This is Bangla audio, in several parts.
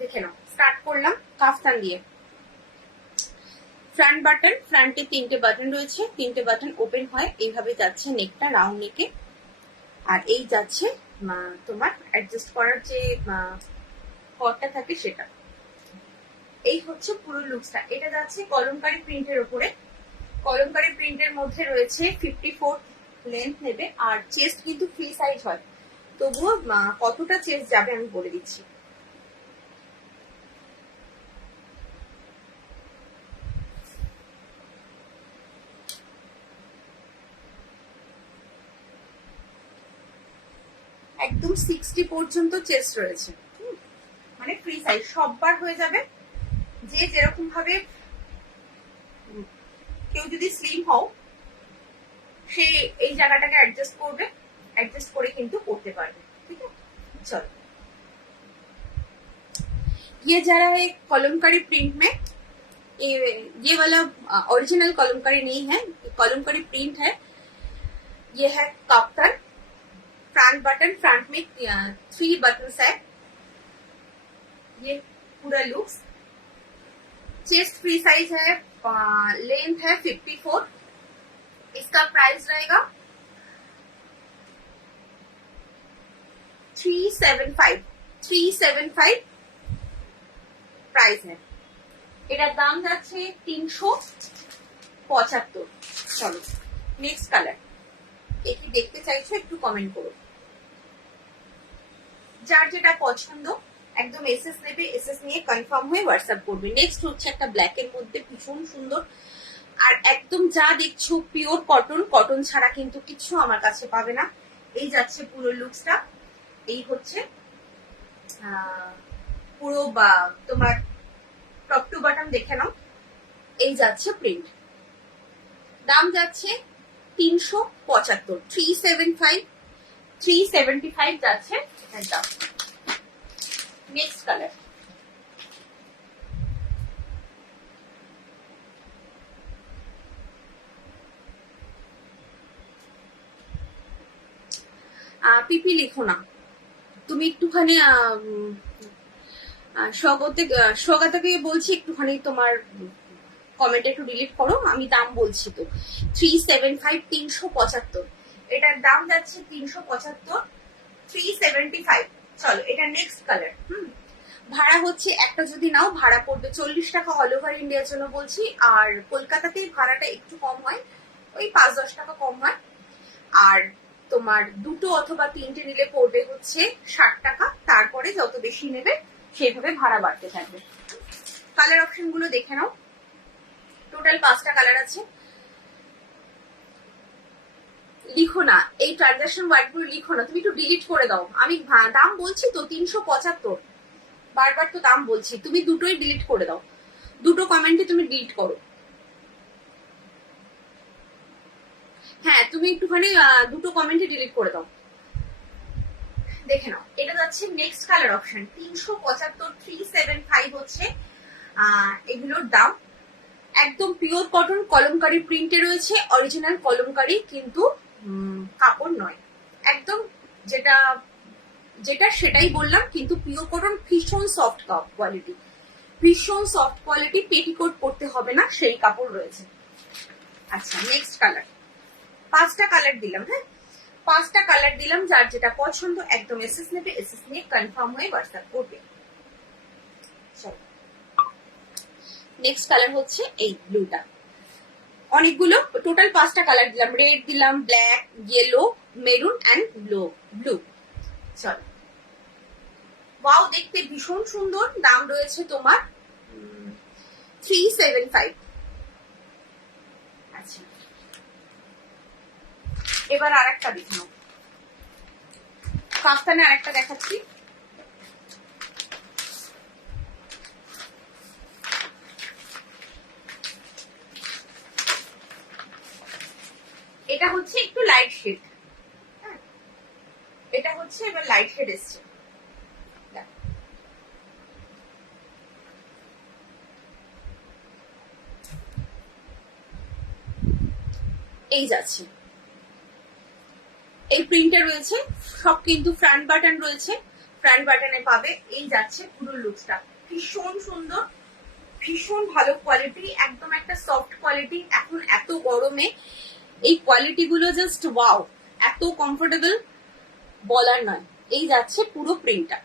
দেখে নাও, স্টার্ট করলাম কাফতান দিয়ে। ফ্রন্ট বাটন, ফ্রন্টে 3টে বাটন রয়েছে, 3টে বাটন ওপেন হয়, এইভাবে যাচ্ছে নেকটা রাউন্ড নেকে। আর এই যাচ্ছে তোমার অ্যাডজাস্ট করার যে কটটা থাকে সেটা। এই হচ্ছে পুরো লুকসটা। এটা যাচ্ছে কলমকারী প্রিন্টের উপরে। কলমকারী প্রিন্টের মধ্যে রয়েছে 54 লেন্থ নেবে, আর চেস্ট কিন্তু ফ্রি সাইজ হয়, তবুও কতটা চেস্ট যাবে আমি বলে দিচ্ছি। একদম 60 পর্যন্ত চেস্ট রয়েছে, মানে ফ্রি সাইজ, সববার হয়ে যাবে। যে যেরকম ভাবে, কেউ যদি স্লিম হও সে এই জায়গাটাকে অ্যাডজাস্ট করবে, অ্যাডজাস্ট করে কিন্তু পড়তে পারবে। ঠিক আছে, চলো। ये जा रहा है कलमकारी प्रिंट में। ये वाला ओरिजिनल कलमकारी नहीं है, कलमकारी प्रिंट है। ये है काफ्तान। फ्रंट बटन, फ्रंट में 3 बटन्स है। ये पूरा लुक्स। चेस्ट फ्री साइज है, लेंथ है 54। इसका प्राइस रहेगा 375 प्राइस है। এটার দাম যাচ্ছে 375। চলো নেক্সট কালার। এটি দেখতে চাইছো একটু কমেন্ট করো। যার যেটা পছন্দ একদম এসএস নেবে, এসএস নিয়ে কনফার্ম হয়ে হোয়াটসঅ্যাপ করবে। নেক্সট হচ্ছে একটা ব্ল্যাক এর মধ্যে ভীষণ সুন্দর, আর একদম যা দেখছো পিওর কটন, কটন ছাড়া কিন্তু কিছু আমার কাছে পাবে না। এই যাচ্ছে পুরো লুকসটা। এই হচ্ছে পুরো তোমার টপ টু বটম দেখে নাও। এই যাচ্ছে প্রিন্ট। দাম যাচ্ছে 375, 375 যাচ্ছে এটার দাম। Next colour. পিপি লিখো না তুমি, একটুখানি স্বগতাকে বলছি একটুখানি তোমার কমেন্ট একটু ডিলিট করো, আমি দাম বলছি তো। 375, 375। এটার দাম যাচ্ছে 375, 375। চলো এটা নেক্সট কালার। ভাড়া হচ্ছে, একটা যদি নাও ভাড়া পড়বে 40 টাকা অল ওভার ইন্ডিয়ার জন্য বলছি, আর কলকাতাতেই ভাড়াটা একটু কম হয়, ওই 5-10 টাকা কম হয়। আর তোমার 2টো অথবা 3টে নিলে পড়বে হচ্ছে 60 টাকা। তারপরে যত বেশি নেবে সেভাবে ভাড়া বাড়তে থাকবে। কালার অপশন গুলো দেখে নাও। টোটাল 5টা কালার আছে। লিখো না এই ট্রানজাকশন ওয়ার্ডগুলো, লিখো না, তুমি একটু ডিলিট করে দাও। আমি দাম বলছি তো 375, বারবার তো দাম বলছি, তুমি দুটোই ডিলিট করে দাও। দুটো কমেন্টে তুমি ডিলিট করো। হ্যাঁ তুমি একটুখানি দুটো কমেন্টে ডিলিট করে দাও। দেখে নাও, এটা যাচ্ছে নেক্সট কালার অপশন। 375, 375 হচ্ছে এগুলোর দাম। একদম পিওর কটন কলমকারী প্রিন্টে রয়েছে, অরিজিনাল কলমকারী কিন্তু কাপড় নয়, একদম যেটা যেটা সেটাই বললাম, কিন্তু পিওর কটন, ভীষণ সফট কোয়ালিটি, ভীষণ সফট কোয়ালিটি। পেটিকোট পরতে হবে না সেই কাপড় রয়েছে। আচ্ছা নেক্সট কালার। 5টা কালার দিলাম। হ্যাঁ 5টা কালার দিলাম, যার যেটা পছন্দ একদম এসএস নেবে, এসএস নিয়ে কনফার্ম হয়ে হোয়াটসঅ্যাপ করবে। নেক্সট কালার হচ্ছে এই ব্লুটা। অনেকগুলো, টোটাল 5টা কালার দিলাম। রেড দিলাম, black, yellow, maroon and blue. চলো, ওয়াও দেখতে ভীষণ সুন্দর। দাম রয়েছে তোমার 375। আচ্ছা এবার আরেকটা দেখাও। কাফতানে আরেকটা দেখাচ্ছি। এটা হচ্ছে একটু লাইট শেড। এটা হচ্ছে এবার লাইট শেড এসছে। এই যাচ্ছে, এই প্রিন্টে রয়েছে সব, কিন্তু ফ্রন্ট বাটন রয়েছে, ফ্রন্ট বাটনে পাবে। এই যাচ্ছে পুরো লুকসটা। ভীষণ সুন্দর, ভীষণ ভালো কোয়ালিটি, একদম একটা সফট কোয়ালিটি। এখন এত গরমে এই কোয়ালিটি গুলো জাস্ট ওয়াও, এত কমফোর্টেবল বলার নয়। এই যাচ্ছে পুরো প্রিন্টটা,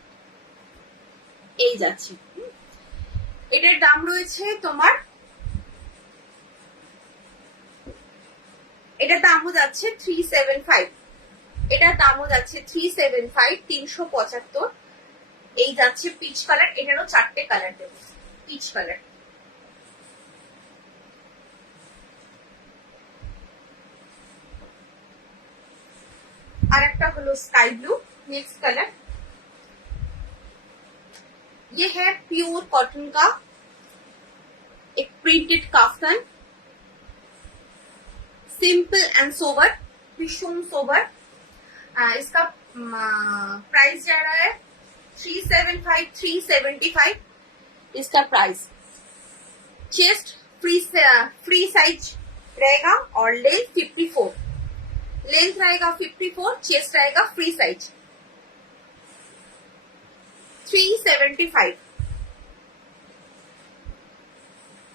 এই যাচ্ছে। এটার দাম রয়েছে তোমার, এটার দামও যাচ্ছে 375, এটার দামও যাচ্ছে 375, 375। এই যাচ্ছে পিচ কালার, এটারও 4টে কালার দেবো, পিচ কালার। আর একটা হলো স্কাই ব্লু, नेक्स्ट कलर। ये है प्योर कॉटन का एक printed kaftan, simple and sober, भीषण सोबर। इसका प्राइस जा रहा है 375, 375 इसका प्राइस। चेस्ट फ्री साइज रहेगा और लेंथ 54, लेंथ रहेगा 54, चेस्ट रहेगा फ्री साइज। 375।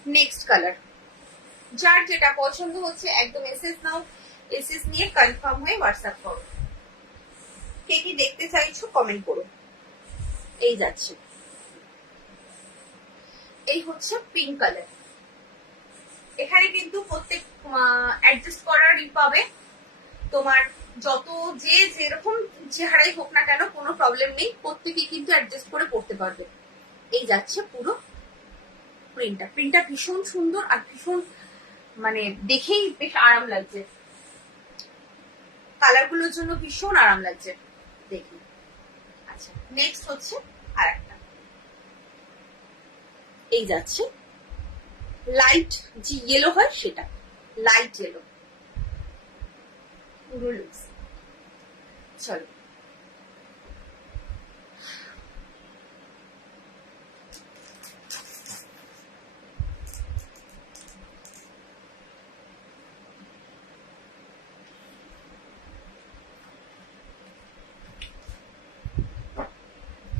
नेक्स्ट कलर, যার যেটা পছন্দ হচ্ছে একদম এসএস নাও, এসএস নিয়ে কনফার্ম হয়ে হোয়াটসঅ্যাপ করো। কে কি দেখতে চাইছো কমেন্ট করো। এই যাচ্ছে, এই হচ্ছে পিঙ্ক কালার। এখানে কিন্তু প্রত্যেক অ্যাডজাস্ট করারই পাবে, তোমার যত যে যেরকম চেহারাই হোক না কেন কোনো প্রবলেম নেই, প্রত্যেকে কিন্তু অ্যাডজাস্ট করে পড়তে পারবে। এই যাচ্ছে পুরো প্রিন্টটা, প্রিন্টটা ভীষণ সুন্দর আর ভীষণ মানে দেখেই বেশ আরাম লাগছে, কালার গুলোর জন্য ভীষণ আরাম লাগছে দেখি। আচ্ছা নেক্সট হচ্ছে আর একটা, এই যাচ্ছে লাইট যে ইয়েলো হয় সেটা, লাইট ইয়েলো পুরো লুকস। চলো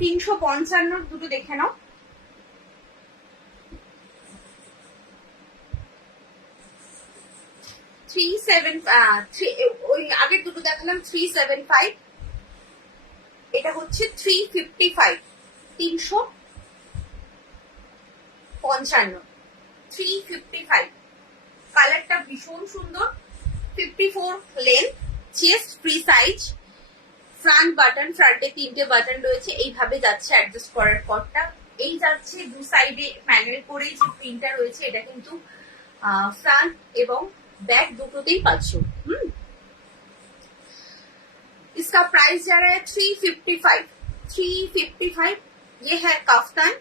তিনশো 355 দুটো দেখে নাও। ওই আগের দুটো দেখালাম 375, এটা হচ্ছে 355, 355, 355। কালারটা ভীষণ সুন্দর, 54 length, chest free size, front button, ফ্রন্টে 3টে বাটন রয়েছে। এইভাবে যাচ্ছে অ্যাডজাস্ট করার পরটা। এই যাচ্ছে দু সাইডে প্যানেল করে যে প্রিন্টটা রয়েছে, এটা কিন্তু ফ্রন্ট এবং बैक দুটোতেই পাচ্ছ। इसका प्राइस जा रहा है 355, 355। ये है काफ्तान,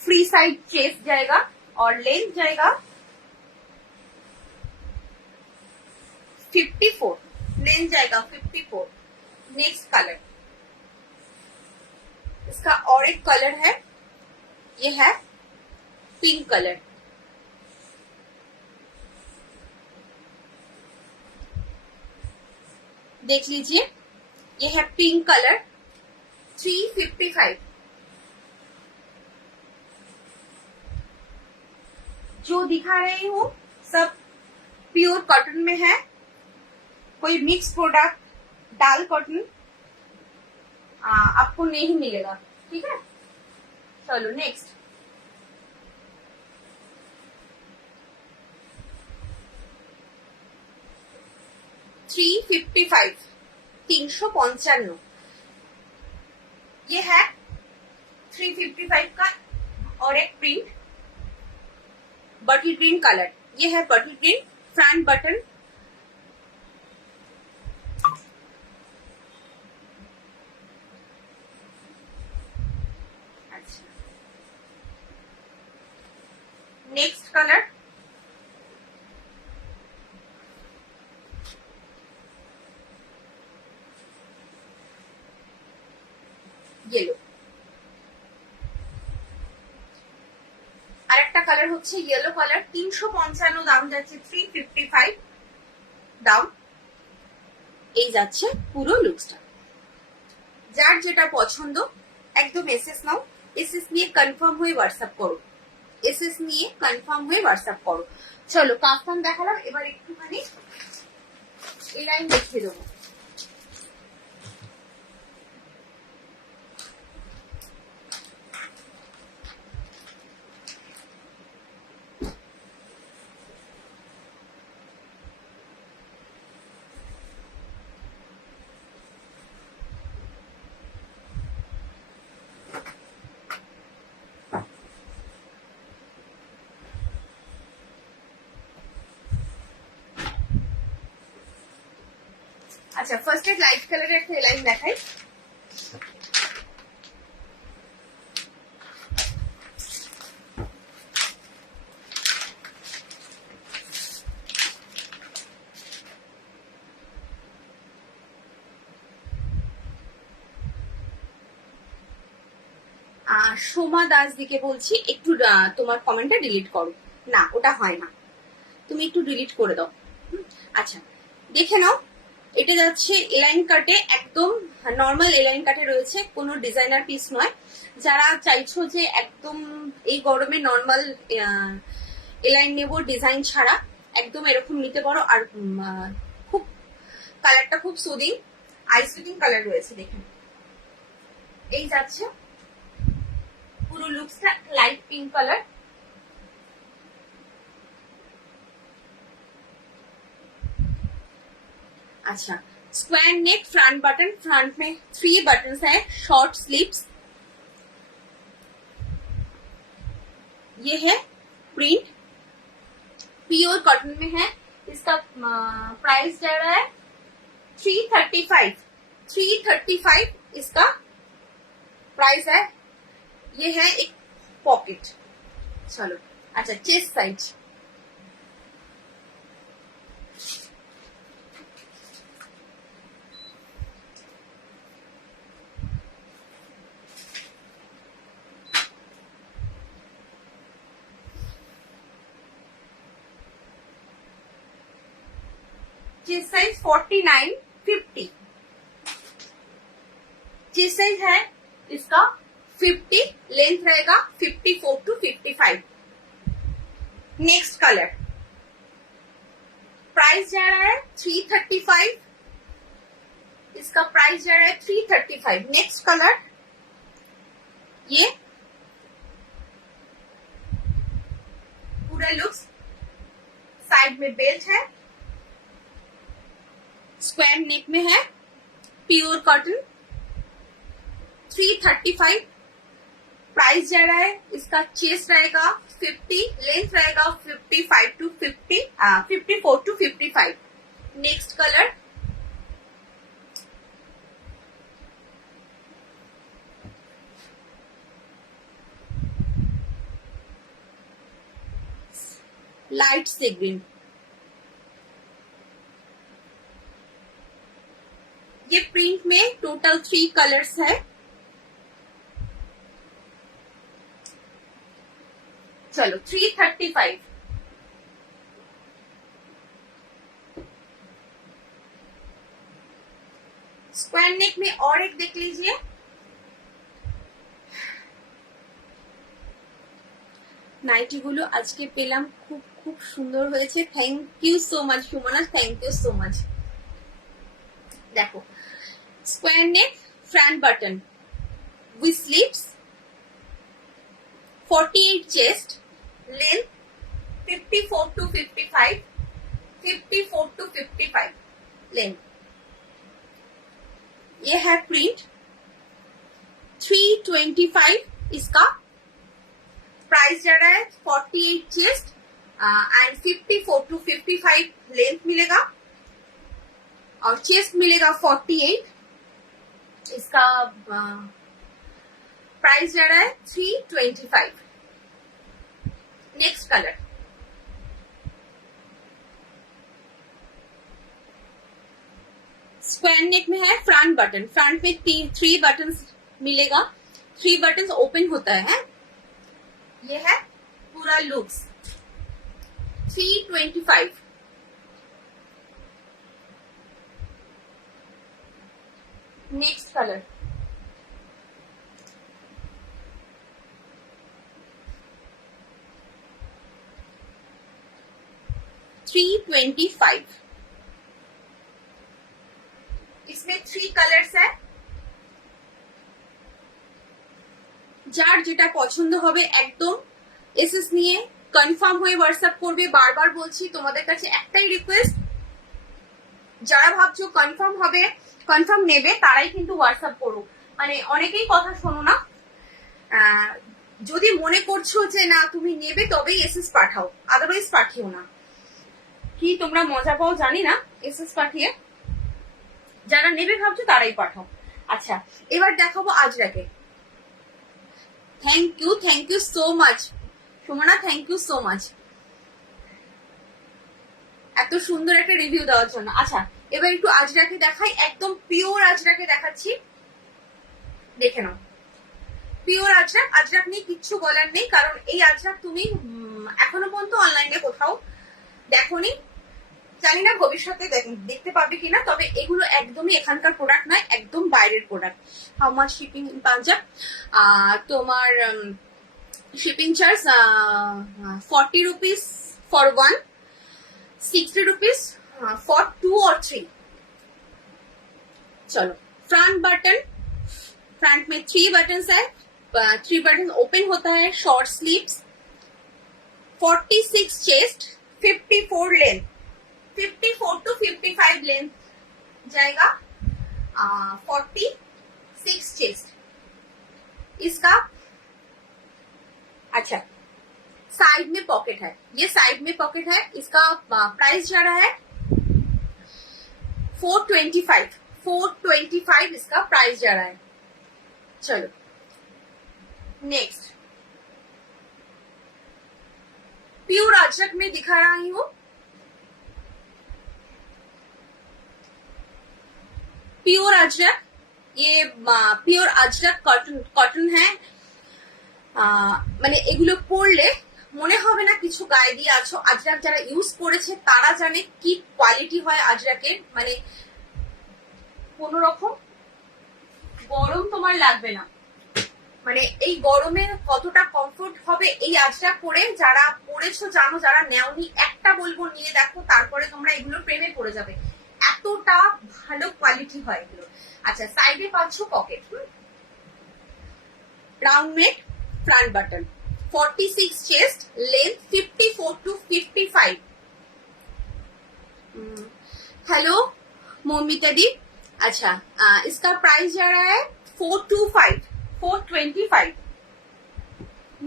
फ्री साइड चेस्ट जाएगा और लेंथ जाएगा 54, लेंथ जाएगा 54। नेक्स्ट कलर, इसका और एक कलर है, ये है पिंक कलर। देख लीजिए, ये है पिंक कलर, 355। जो दिखा रही हूँ सब प्योर कॉटन में है, कोई मिक्स प्रोडक्ट डाल कॉटन आपको नहीं मिलेगा, ठीक है। चलो नेक्स्ट, $355, 355। ये है 355 का और एक प्रिंट, बटल ग्रीन कलर। ये है बटल ग्रीन, फ्रंट बटन, अच्छा। Next colour, yellow. আরেকটা কালার হচ্ছে ইয়েলো কালার, 355 দাম যাচ্ছে, 355 দাম। এই যাচ্ছে পুরো লুকসটা। যার যেটা পছন্দ একদম এসএস নাও, এসএস নিয়ে কনফার্ম হয়ে হোয়াটসঅ্যাপ করো, এসএস নিয়ে কনফার্ম হয়ে হোয়াটসঅ্যাপ করো। চলো কাফতান দেখালাম, এবার একটুখানি এই লাইন দেখিয়ে দেবো। আচ্ছা ফার্স্টে লাইট কালারের একটা লাইন দেখাই। সোমা দাস দিকে বলছি একটু তোমার কমেন্টটা ডিলিট করো। না ওটা হয় না, তুমি একটু ডিলিট করে দাও। আচ্ছা দেখে নাও, এটা যাচ্ছে এলাইন কাটে, একদম নর্মাল এলাইন কাটে রয়েছে, কোনো ডিজাইনার পিস নয়। যারা চাইছো যে একদম এই গরমে নর্মাল এলাইন নেবো ডিজাইন ছাড়া, একদম এরকম নিতে পারো। আর খুব কালারটা খুব সুদিং আই সুদিং কালার রয়েছে, দেখুন এই যাচ্ছে পুরো লুকসটা লাইট পিঙ্ক কালার। अच्छा स्क्वायर नेक, फ्रंट बटन, फ्रंट में 3 बटन है, शॉर्ट स्लीव्स। ये है प्रिंट, प्योर कॉटन में है। इसका प्राइस जा रहा है 335, 335 इसका प्राइस है। ये है एक पॉकेट। चलो अच्छा chest size, chest size 49, 50। Chest size है इसका 50, लेंथ रहेगा 54 to 55। नेक्स्ट कलर, प्राइस जा रहा है 335, इसका प्राइस जा रहा है 335। नेक्स्ट कलर, ये पूरा लुक्स, साइड में बेल्ट है, स्क्वायर नेक में है, प्योर कॉटन, 335 प्राइस जा रहा है इसका। चेस्ट रहेगा 50, लेंथ रहेगा 55 to 50, 54 to 55। Next colour, light sea green. ये प्रिंट में टोटल 3 कलर्स है। चलो 335। स्क्वायर नेक में और एक देख लीजिए, নাইটি গুলো আজকে পেলাম, খুব খুব সুন্দর হয়েছে। Thank you so much Sumana, thank you so much. দেখো square neck, front button with sleeves, 48 chest, length 54 to 55, 54 to 55 length. ये है प्रिंट, 325 इसका प्राइस जा रहा है। 48 चेस्ट एंड 54 to 55 लेंथ मिलेगा, और चेस्ट मिलेगा 48। इसका प्राइस जा रहा है 325। नेक्स्ट कलर, स्क्वायर नेक में है, फ्रंट बटन, फ्रंट में 3 बटन मिलेगा, 3 बटन ओपन होता है। ये है पूरा लुक्स, 325। Next colour, 425। इसमें 3 कलर्स है। যার যেটা পছন্দ হবে একদম এসএস নিয়ে কনফার্ম হয়ে হোয়াটসঅ্যাপ করবে। বারবার বলছি তোমাদের কাছে একটাই রিকোয়েস্ট, যারা ভাবছো কনফার্ম হবে, কনফার্ম নেবে, তারাই কিন্তু হোয়াটসঅ্যাপ করো। মানে অনেকেই কথা শোনো না, যদি মনে করছো যে না তুমি নেবে তবেই এসএস পাঠাও, আদারওয়াইজ পাঠিও না। কি তোমরা মজা পাও জানি না এসএস পাঠিয়ে, যারা নেবে ভাবছো তারাই পাঠাও। আচ্ছা এবার দেখাবো আজরাকে। Thank you so much Sumana, thank you so much এত সুন্দর একটা রিভিউ দেওয়ার জন্য। আচ্ছা এবার একটু আজরাকে দেখাই, একদম পিওর আজরাকে দেখাচ্ছি, দেখে নাও। পিওর আজরাক, আজরাক নিয়ে কিচ্ছু বলার নেই, কারণ এই আজরাক তুমি এখনো পর্যন্ত অনলাইনে কোথাও দেখোনি, জানি না ভবিষ্যতে দেখতে পাবে কিনা, তবে এগুলো একদমই এখানকার প্রোডাক্ট নয়, একদম বাইরের product. How much shipping in Punjab? তোমার shipping charge 40 rupees for 1, 60 rupees for 2 or 3। चलो फ्रंट बटन, फ्रंट में 3 बटन है, 3 बटन ओपन होता है, short sleeves, 46 chest, 54 length, 54 to 55 length जाएगा, 46 चेस्ट इसका। अच्छा साइड में पॉकेट है, ये साइड में पॉकेट है, इसका प्राइस जा रहा है 425 इसका प्राइस जा रहा है। चलो नेक्स्ट प्योर अजरक में दिखा रही हूँ, प्योर अजरक, ये प्योर अजरक कॉटन है। মানে এগুলো পরলে মনে হবে না কিছু গায়ে দিয়ে আছো। আজরাক যারা ইউজ করেছে তারা জানে কি কোয়ালিটি হয় আজরাকের, মানে কোন রকম গরম তোমার লাগবে না, মানে এই গরমে কতটা কমফোর্ট হবে এই আজরাক পরে। যারা পরেছো জানো, যারা নেওনি একটা বলবো নিয়ে দেখো, তারপরে তোমরা এগুলো প্রেমে পড়ে যাবে, এতটা ভালো কোয়ালিটি হয় এগুলো। আচ্ছা সাইডে পাচ্ছ pocket, round neck, front button, 46 chest, length 54 to 55। Hello Moumita di. अच्छा इसका प्राइस जा रहा है 425।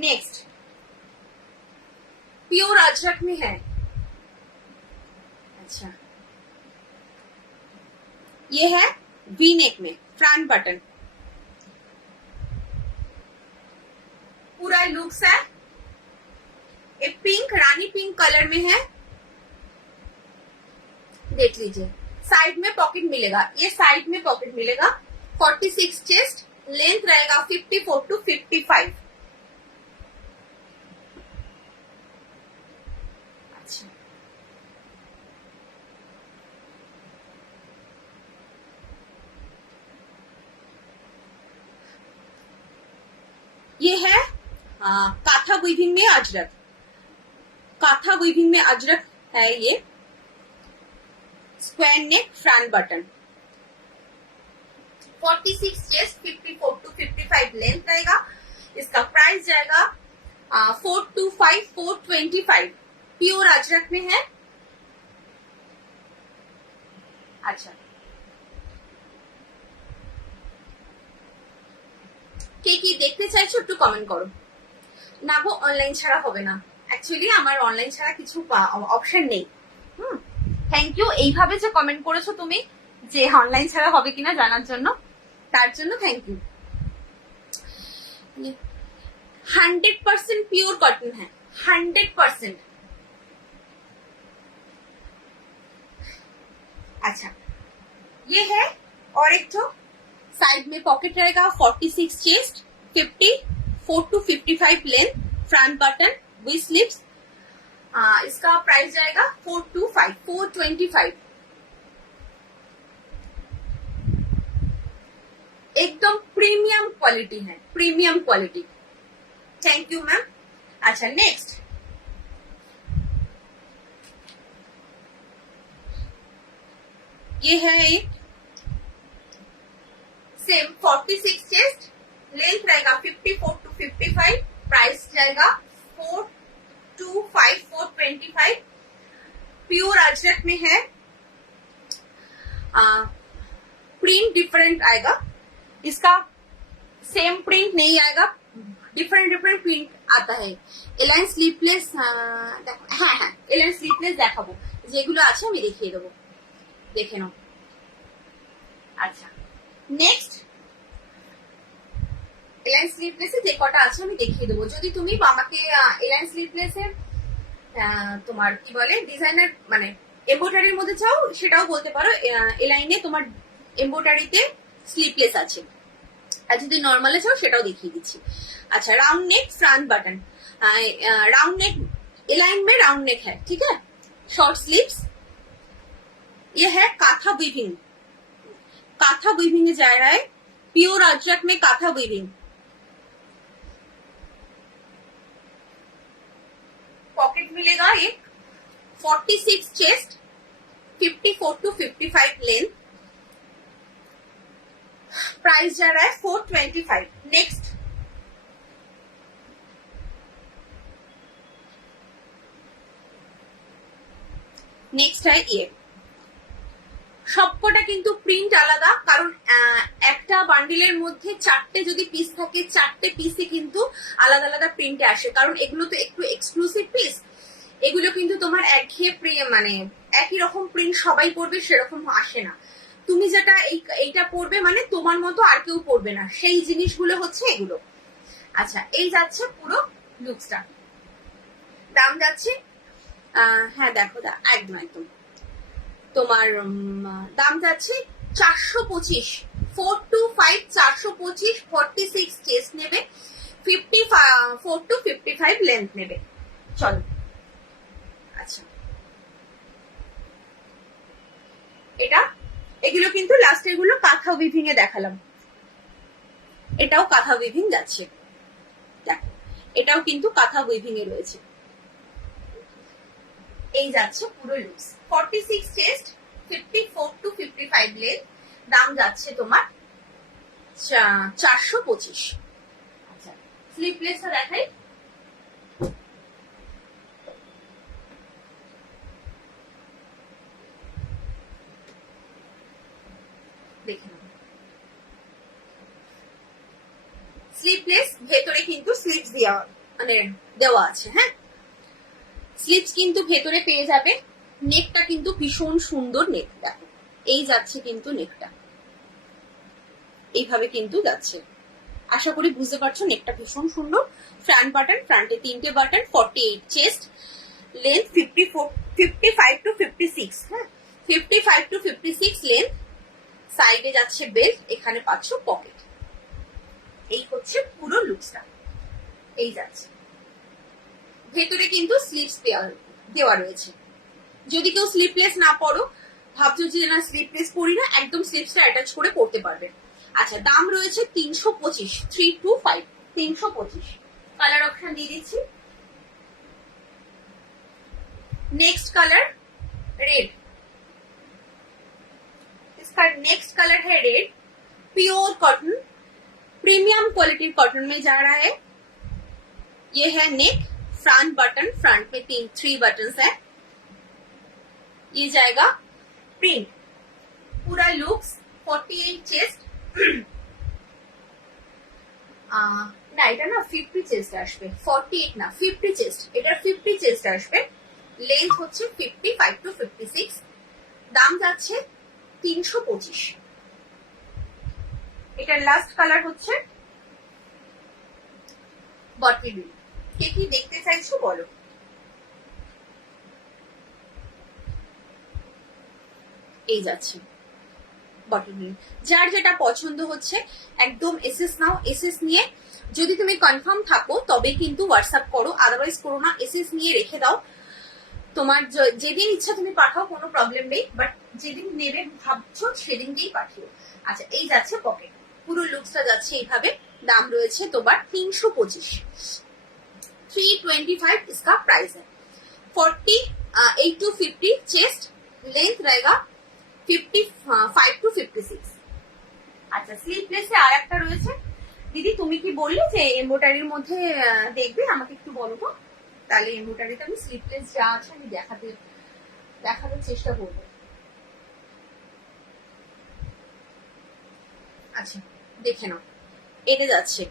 नेक्स्ट प्योर अजरक में है। अच्छा ये है वी नेक में, फ्रंट बटन, पूरा लुक्स है, ये पिंक, रानी पिंक कलर में है, देख लीजिए। साइड में पॉकेट मिलेगा, ये साइड में पॉकेट मिलेगा, 46 चेस्ट, लेंथ रहेगा 54 to 55। अच्छा ये है काथा वीविंग में अजरक, काथा वीविंग में अजरक है ये। Square neck, front button, 46 chest, 54 to 55 length रहेगा। इसका प्राइस जाएगा 425। प्योर अजरक में है। अच्छा কে কি দেখতে চাইছো একটু কমেন্ট করো। না গো অনলাইন ছাড়া হবে না, অ্যাকচুয়ালি আমার অনলাইন ছাড়া কিছু অপশন নেই। থ্যাংক ইউ এইভাবে যে কমেন্ট করেছো তুমি, যে অনলাইন ছাড়া হবে কিনা জানার জন্য, তার জন্য থ্যাংক ইউ। 100% प्योर कॉटन है, 100%। अच्छा ये है, और एक जो साइड में पॉकेट रहेगा, 46 chest, 54 to 55 length, front button with sleeves. इसका प्राइस जाएगा 425। एकदम प्रीमियम क्वालिटी है, premium quality. Thank you ma'am. अच्छा नेक्स्ट ये है एक सेम 46 चेस्ट, लेंथ रहेगा 54 to 55, प्राइस रहेगा 425 425। प्योर अजरक में है, प्रिंट डिफरेंट आएगा, इसका सेम प्रिंट नहीं आएगा, ডিফারেন্ট ডিফারেন্ট প্রিন্ট आता है। এলাইন স্লিপলেস হ্যাঁ হ্যাঁ এলাইন স্লিপলেস দেখাবো, যেগুলো আছে আমি দেখিয়ে দেবো, দেখে নাও। আচ্ছা নেক্সট এলাইন স্লিপলেসে যে কটা আছে আমি দেখিয়ে দেবো। যদি তুমি আমাকে এলাইন স্লিপলেসের তোমার কি বলে ডিজাইনার মানে এমব্রয়ডারির মধ্যে চাও সেটাও বলতে পারো, এলাইনে তোমার এমব্রয়ডারিতে স্লিপলেস আছে, আর যদি নর্মালে চাও সেটাও দেখিয়ে দিচ্ছি। अच्छा round neck front button, round neck align में राउंड नेक है, ठीक है, शॉर्ट स्लीव्स। ये है काथा वीविंग, काथा वीविंग में जा रहा है, प्योर अजरक में काथा वीविंग। पॉकेट मिलेगा एक 46 चेस्ट, 54 to 55 लेंथ, प्राइस जा रहा है 425। नेक्स्ट नेक्स्ट है ये, সবকটা কিন্তু প্রিন্ট আলাদা, কারণ একটা বান্ডিলের মধ্যে চারটে যদি পিস থাকে চারটে পিসে কিন্তু আলাদা আলাদা প্রিন্টে আসে, কারণ এগুলো তো একটু এক্সক্লুসিভ পিস, এগুলো কিন্তু তোমার একঘেয়ে মানে একই রকম প্রিন্ট সবাই পরবে সেরকম আসে না। তুমি যেটা এইটা পরবে মানে তোমার মতো আর কেউ পরবে না, সেই জিনিসগুলো হচ্ছে এগুলো। আচ্ছা এই যাচ্ছে পুরো লুকসটা, দাম যাচ্ছে হ্যাঁ দেখো একদম একদম তোমার দাম যাচ্ছে 425, 425 425, 46 চেস্ট নেবে, 54 to 55 লেন্থ নেবে। চলো আচ্ছা এটা এগুলো কিন্তু লাস্টের গুলো কাঁথা উইভিং এ দেখালাম, এটাও কাঁথা উইভিং যাচ্ছে, দেখো এটাও কিন্তু কাঁথা উইভিং এ রয়েছে। এই যাচ্ছে পুরো লুকস, 46 চেস্ট, 54 to 55 লেন্থ, দাম যাচ্ছে তোমার 425। আচ্ছা স্লিপলেসটা দেখাই, দেখে নাও স্লিপলেস, ভেতরে কিন্তু স্লিপস দেওয়া আছে, হ্যাঁ স্লিপস কিন্তু ভেতরে পেয়ে যাবে। নেকটা কিন্তু ভীষণ সুন্দর নেক, দেখো এই যাচ্ছে কিন্তু নেকটা এইভাবে কিন্তু যাচ্ছে, আশা করি বুঝতে পারছো নেকটা ভীষণ সুন্দর। ফ্রন্ট বাটন, ফ্রন্টে 3টে বাটন, 48 চেস্ট, লেন্থ 55 to 56, হ্যাঁ 55 to 56 লেন্থ, সাইডে যাচ্ছে বেল্ট, এখানে পাচ্ছ পকেট। এই হচ্ছে পুরো লুকসটা, এই যাচ্ছে ভেতরে কিন্তু স্লিভস দেওয়া রয়েছে। যদি কেউ স্লিপলেস না পরো, ভাবছো যে না স্লিপলেস পরি না, একদম স্লিভসটা অ্যাটাচ করে পরতে পারবে। আচ্ছা দাম রয়েছে 325, 325 325। কালার অপশন দিয়ে দিচ্ছি। नेक्स्ट कलर रेड, इसका नेक्स्ट कलर है red, pure cotton, premium quality cotton में जा रहा है। ये है नेक, फ्रंट बटन, फ्रंट में 3 बटन्स है, ये जाएगा प्रिंट, पूरा लुक्स 48 चेस्ट, না এটা না 50 চেস্ট আসবে, 48 না 50 চেস্ট, এটা 50 চেস্ট আসবে। লেন্থ হচ্ছে 55 to 56, দাম যাচ্ছে 325। এটার লাস্ট কালার হচ্ছে বটল গ্রিন। কে কি দেখতে চাইছো বলো। এই যাচ্ছে বটল গ্রিন, যার যেটা পছন্দ হচ্ছে একদম এসএস নাও, এসএস নিয়ে যদি তুমি কনফার্ম থাকো তবে কিন্তু হোয়াটসঅ্যাপ করো, আদারওয়াইজ করো না, এসএস নিয়ে রেখে দাও। তোমার যেদিন ইচ্ছা তুমি পাঠাও, কোনো প্রবলেম নেই, বাট যেদিন নেবে ভাবছো সেদিনকেই পাঠিও। আচ্ছা এই যাচ্ছে পকেট, পুরো লুকসটা যাচ্ছে এইভাবে, দাম রয়েছে তোমার 325, 325 इसका प्राइस है। 48 to 50 चेस्ट, लेंथ रहेगा 55 to 56। আচ্ছা, স্লিভলেসে আর একটা রয়েছে। দিদি তুমি কি বললে যে এমব্রয়ডারির মধ্যে দেখবে, আমাকে একটু বলো তো, তাহলে এমব্রয়ডারিতে আমি স্লিভলেস যা আছে আমি দেখানোর চেষ্টা করবো। আচ্ছা দেখে নাও, এটা যাচ্ছে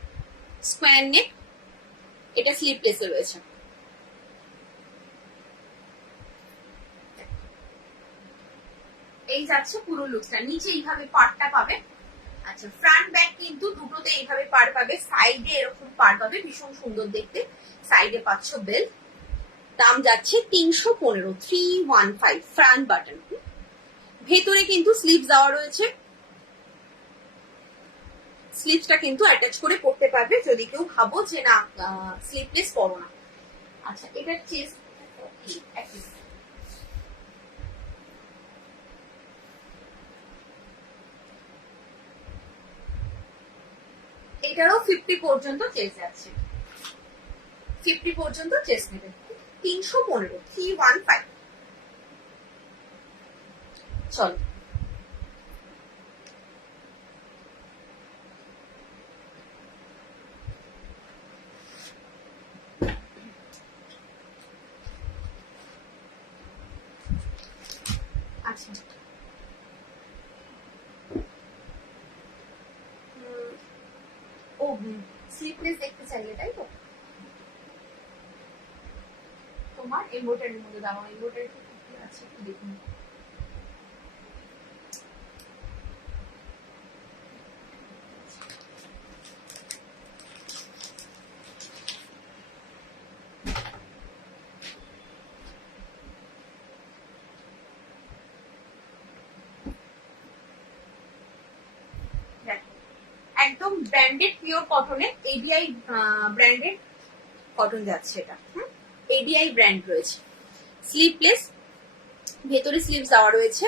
স্কোয়ার নেক, এটা স্লিভলেসে রয়েছে। এই যাচ্ছে পুরো লুকসটা, নিচে এইভাবে পাড়টা পাবে। আচ্ছা, ফ্রন্ট ব্যাক কিন্তু দুটোতে এইভাবে পাড় পাবে, সাইডে এরকম পাড় পাবে, ভীষণ সুন্দর দেখতে। সাইডে পাচ্ছ বেল। দাম যাচ্ছে 315, 315 ফ্রন্ট বাটন। ভেতরে কিন্তু স্লিভ দেওয়া রয়েছে, স্লিভসটা কিন্তু অ্যাটাচ করে পড়তে পারবে যদি কেউ ভাবো যে না স্লিভলেস পরো না। আচ্ছা, এটার চেস্ট এটারও 50 পর্যন্ত চেস্ট যাচ্ছে, 50 পর্যন্ত চেস্ট নেবে। 315, 315। চলো, আচ্ছা ও স্লিভলেস দেখতে চাইলে তাই তো? তোমার এমব্রয়ডারির মধ্যে দেওয়া, এমব্রয়ডারি কি আছে একটু দেখুন। একদম ব্র্যান্ডেড পিওর কটনে, এডিআই ব্র্যান্ডেড কটন যাচ্ছে এটা। এডিআই ব্র্যান্ড রয়েছে, স্লিভলেস, ভেতরে স্লিভস দেওয়া রয়েছে,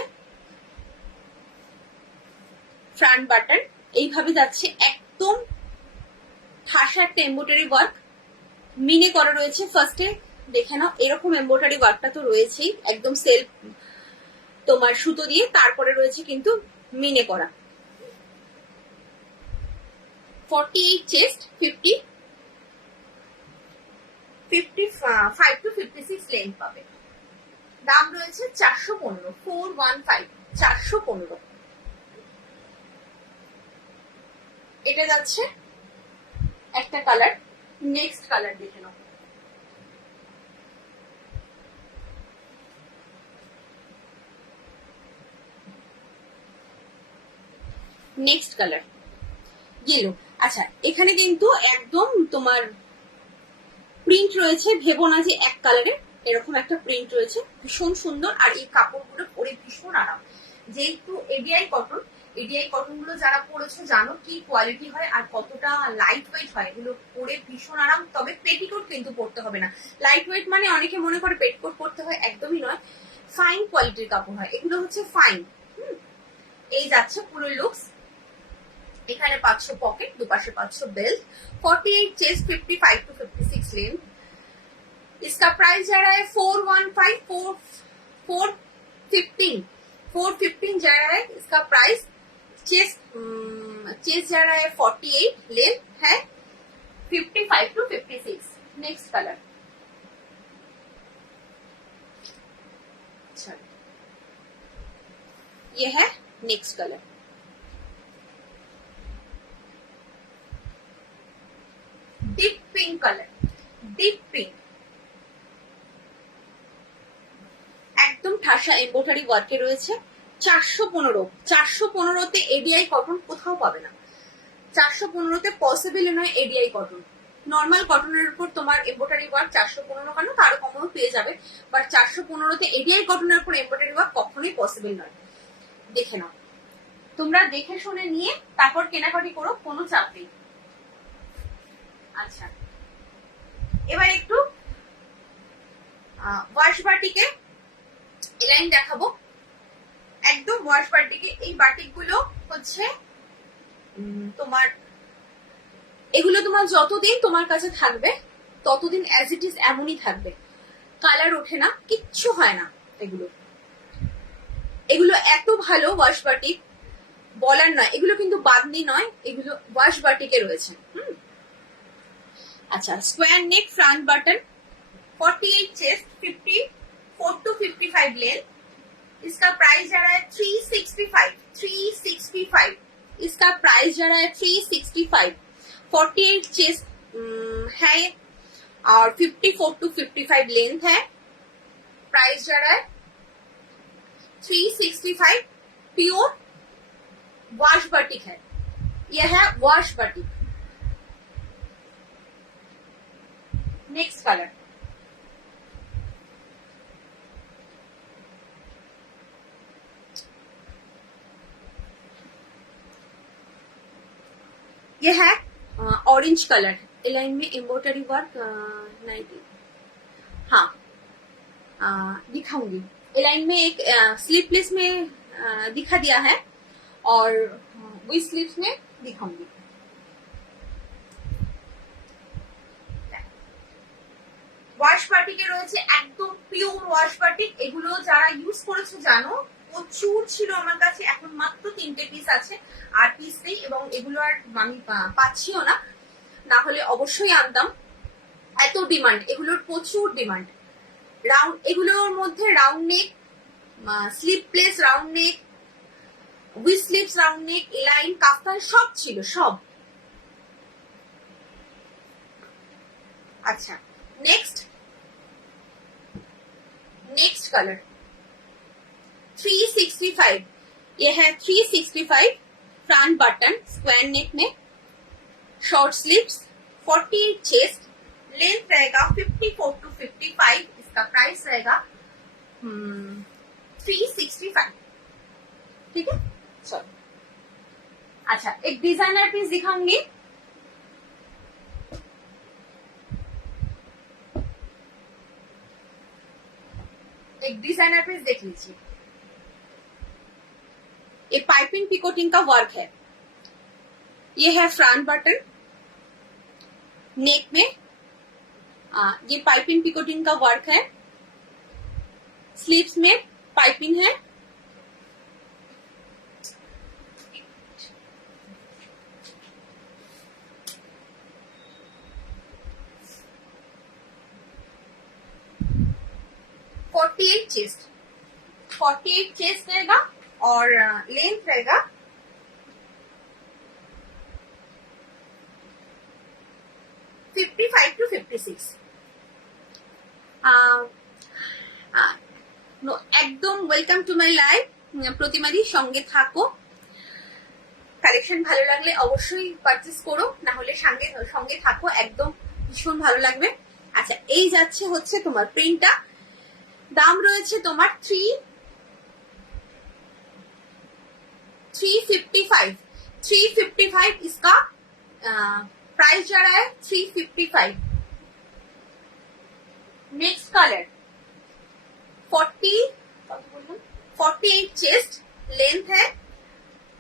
ফ্রন্ট বাটন এইভাবে যাচ্ছে। একদম ঠাসা একটা এমব্রয়ডারি ওয়ার্ক মিনে করা রয়েছে। ফার্স্টে দেখে নাও, এরকম এমব্রয়ডারি ওয়ার্কটা তো রয়েছেই, একদম সেলফ তোমার সুতো দিয়ে, তারপরে রয়েছে কিন্তু মিনে করা। 48 চেস্ট, 55 to 56 লেন্থ পাবে। দাম রয়েছে 415, 415, 415। এটা যাচ্ছে একটা কালার। নেক্সট কালার দেখে নাও। Next colour yellow. আচ্ছা, এখানে কিন্তু একদম তোমার প্রিন্ট রয়েছে, ভেবো না যে এক কালারের, এরকম একটা প্রিন্ট রয়েছে, ভীষণ সুন্দর। আর এই কাপড়গুলো পরে ভীষণ আরাম, যেহেতু এডিআই কটন, এডিআই কটন গুলো যারা পরেছো জানো কি কোয়ালিটি হয় আর কতটা লাইট ওয়েট হয়। এগুলো পরে ভীষণ আরাম। তবে পেটিকোট কিন্তু পরতে হবে না। লাইট ওয়েট মানে অনেকে মনে করে পেটিকোট পরতে হয়, একদমই নয়। ফাইন কোয়ালিটির কাপড় হয় এগুলো, হচ্ছে ফাইন। এই যাচ্ছে পুরো লুকস। এখানে পাচ্ছ পকেট, দুপাশে পাচ্ছ বেল্ট। 48 chest, 55 to 56 length. इसका प्राइस जा रहा है 415, 415 जा रहा है इसका प्राइस। चेस्ट जा रहा है 48, लेंथ है 55 to 56। नेक्स्ट कलर, ये है next colour. Deep pink colour, deep pink, একদম ঠাসা এমব্রয়ডারি ওয়ার্কে রয়েছে। 415, 415তে এডিআই কটন কোথাও পাবে না। 415তে পসিবল নয় এডিআই কটন। নর্মাল কটনের উপর তোমার এমব্রয়ডারি ওয়ার্ক 415 কেন, তারও কমও পেয়ে যাবে, বাট 415তে এডিআই কটনের উপর এমব্রয়ডারি ওয়ার্ক কখনোই পসিবল নয়। দেখে নাও, তোমরা দেখে শুনে নিয়ে তারপর কেনাকাটি করো, কোনো চাপ নেই। আচ্ছা, এবার একটু ওয়াশ বাটিকে লাইন দেখাবো। একদম ওয়াশ বাটিকে, এই বাটিক গুলো হচ্ছে তোমার, এগুলো তোমার যতদিন তোমার কাছে থাকবে ততদিন অ্যাজ ইট ইজ এমনই থাকবে, কালার ওঠে না, কিচ্ছু হয় না এগুলো। এগুলো এত ভালো ওয়াশ বাটিক, বলার নয়। এগুলো কিন্তু বাদনি নয়, এগুলো ওয়াশ বাটিকে রয়েছে। अच्छा, square neck front button, 48 chest, 54 to 55 length. इसका प्राइस जा रहा है 365। इसका प्राइस जा रहा है 365। 48 चेस्ट है और 54 to 55 लेंथ है। प्राइस जा रहा है 365। प्योर वॉश बटिक है, यह है वॉश बटिक। नेक्स्ट कलर, ये है ऑरेंज कलर। लाइन में एम्ब्रॉयडरी वर्क हाँ दिखाऊंगी। लाइन में एक स्लीवलेस में दिखा दिया है और वही स्लीव्स में दिखाऊंगी। ওয়াশ বাটিকে রয়েছে একদম পিওর ওয়াশ বাটিক। এগুলো যারা ইউজ করেছে জানো, প্রচুর ছিল আমার কাছে, এখন মাত্র 3টে পিস আছে, আর পিস নেই, এবং এগুলো আর আমি পাচ্ছিও না, না হলে অবশ্যই আনতাম। এত ডিমান্ড, এগুলোর প্রচুর ডিমান্ড। রাউন্ড, এগুলোর মধ্যে round neck, sleeveless round neck, with sleeves round neck, A line, kaftan সব ছিল, সব। अच्छा, नेक्स्ट कलर 365। ये है 365 फ्रंट बटन, स्क्वायर नेक में, शॉर्ट स्लीव्स, 48 चेस्ट, लेंथ रहेगा 54 to 55। इसका प्राइस रहेगा 365। ठीक है, चलो। अच्छा, एक डिजाइनर पीस दिखाऊंगी। एक डिजाइनर पीस देख लीजिए। ये पाइपिंग पिकोटिंग का वर्क है। ये है फ्रंट बटन, नेक में ये पाइपिंग पिकोटिंग का वर्क है, स्लीव्स में पाइपिंग है। चेस्ट 48 चेस्ट रहेगा और लेंथ रहेगा 55 to 56। একদম ওয়েলকাম টু মাই লাইভ। প্রতিমাদি সঙ্গে থাকো, কালেকশন ভালো লাগলে অবশ্যই পারচেজ করো, না হলে সঙ্গে থাকো, একদম ভীষণ ভালো লাগবে। আচ্ছা, এই যাচ্ছে হচ্ছে তোমার প্রিন্টটা, दाम রয়েছে তোমার 355। इसका प्राइस जा रहा है 355। नेक्स्ट कलर 48 चेस्ट, लेंथ है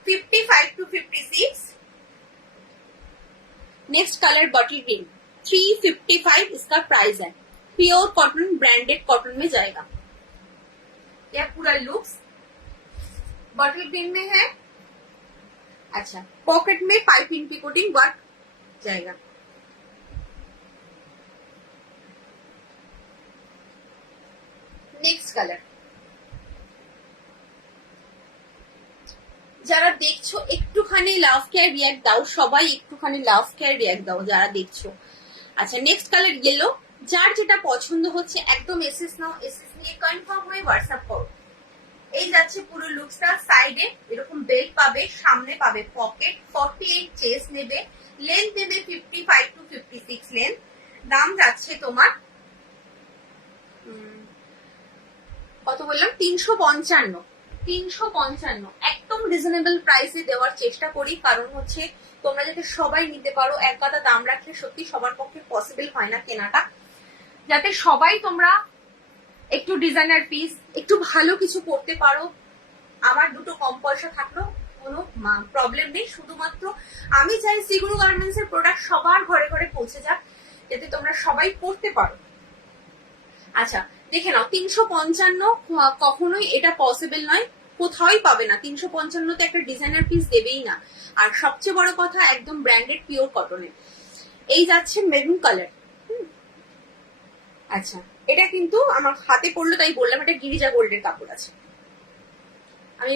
55 to 56। Next colour bottle green, 355 इसका प्राइस है। प्योर कॉटन, ब्रांडेड कॉटन में जाएगा। यह पूरा लुक्स बॉटल ग्रीन में है। अच्छा, पॉकेट में पाइपिंग पिकोटिंग वर्क जाएगा। नेक्स्ट कलर, যারা দেখছো একটুখানি লাভ কেয়ার রিয়াক্ট দাও, সবাই একটুখানি লাভ কেয়ার রিয়াক্ট দাও যারা দেখছো। আচ্ছা, নেক্সট কালার ইয়েলো। যার যেটা পছন্দ হচ্ছে একদম এসএস নাও, এসএস নিয়ে কনফার্ম হয়ে হোয়াটসঅ্যাপ করো। এই যাচ্ছে পুরো লুকসটা। সাইডে এরকম বেল্ট পাবে, সামনে পাবে পকেট, 48 চেস্ট নেবে, লেন্থ নেবে 55 to 56 লেন্থ। দাম যাচ্ছে তোমার কত বললাম, 355। একদম রিজনেবল প্রাইসে দেওয়ার চেষ্টা করি, কারণ হচ্ছে তোমরা যাতে সবাই নিতে পারো। এক কথা দাম রাখলে সত্যি সবার পক্ষে পসিবল হয় না কেনাটা, যাতে সবাই তোমরা একটু ডিজাইনার পিস, একটু ভালো কিছু করতে পারো। আমার দুটো কম পয়সা থাকলেও কোনো প্রবলেম নেই, শুধুমাত্র আমি চাই শ্রীগুরু গার্মেন্টস এর প্রোডাক্ট সবার ঘরে ঘরে পৌঁছে যাক, যাতে তোমরা সবাই পড়তে পারো। আচ্ছা, দেখে নাও, 355 কখনোই এটা পসিবল নয়। কোথাওই পাবে না। 355 তে একটা ডিজাইনার পিস দেবেই না। আর সবচেয়ে বড় কথা একদম ব্র্যান্ডেড পিওর কটনে। এই যাচ্ছে মেরুন কালার। আচ্ছা, এটা কিন্তু আমার হাতে পড়লো তাই বললাম, এটা গিরিজা গোল্ডের কাপড় আছে। আমি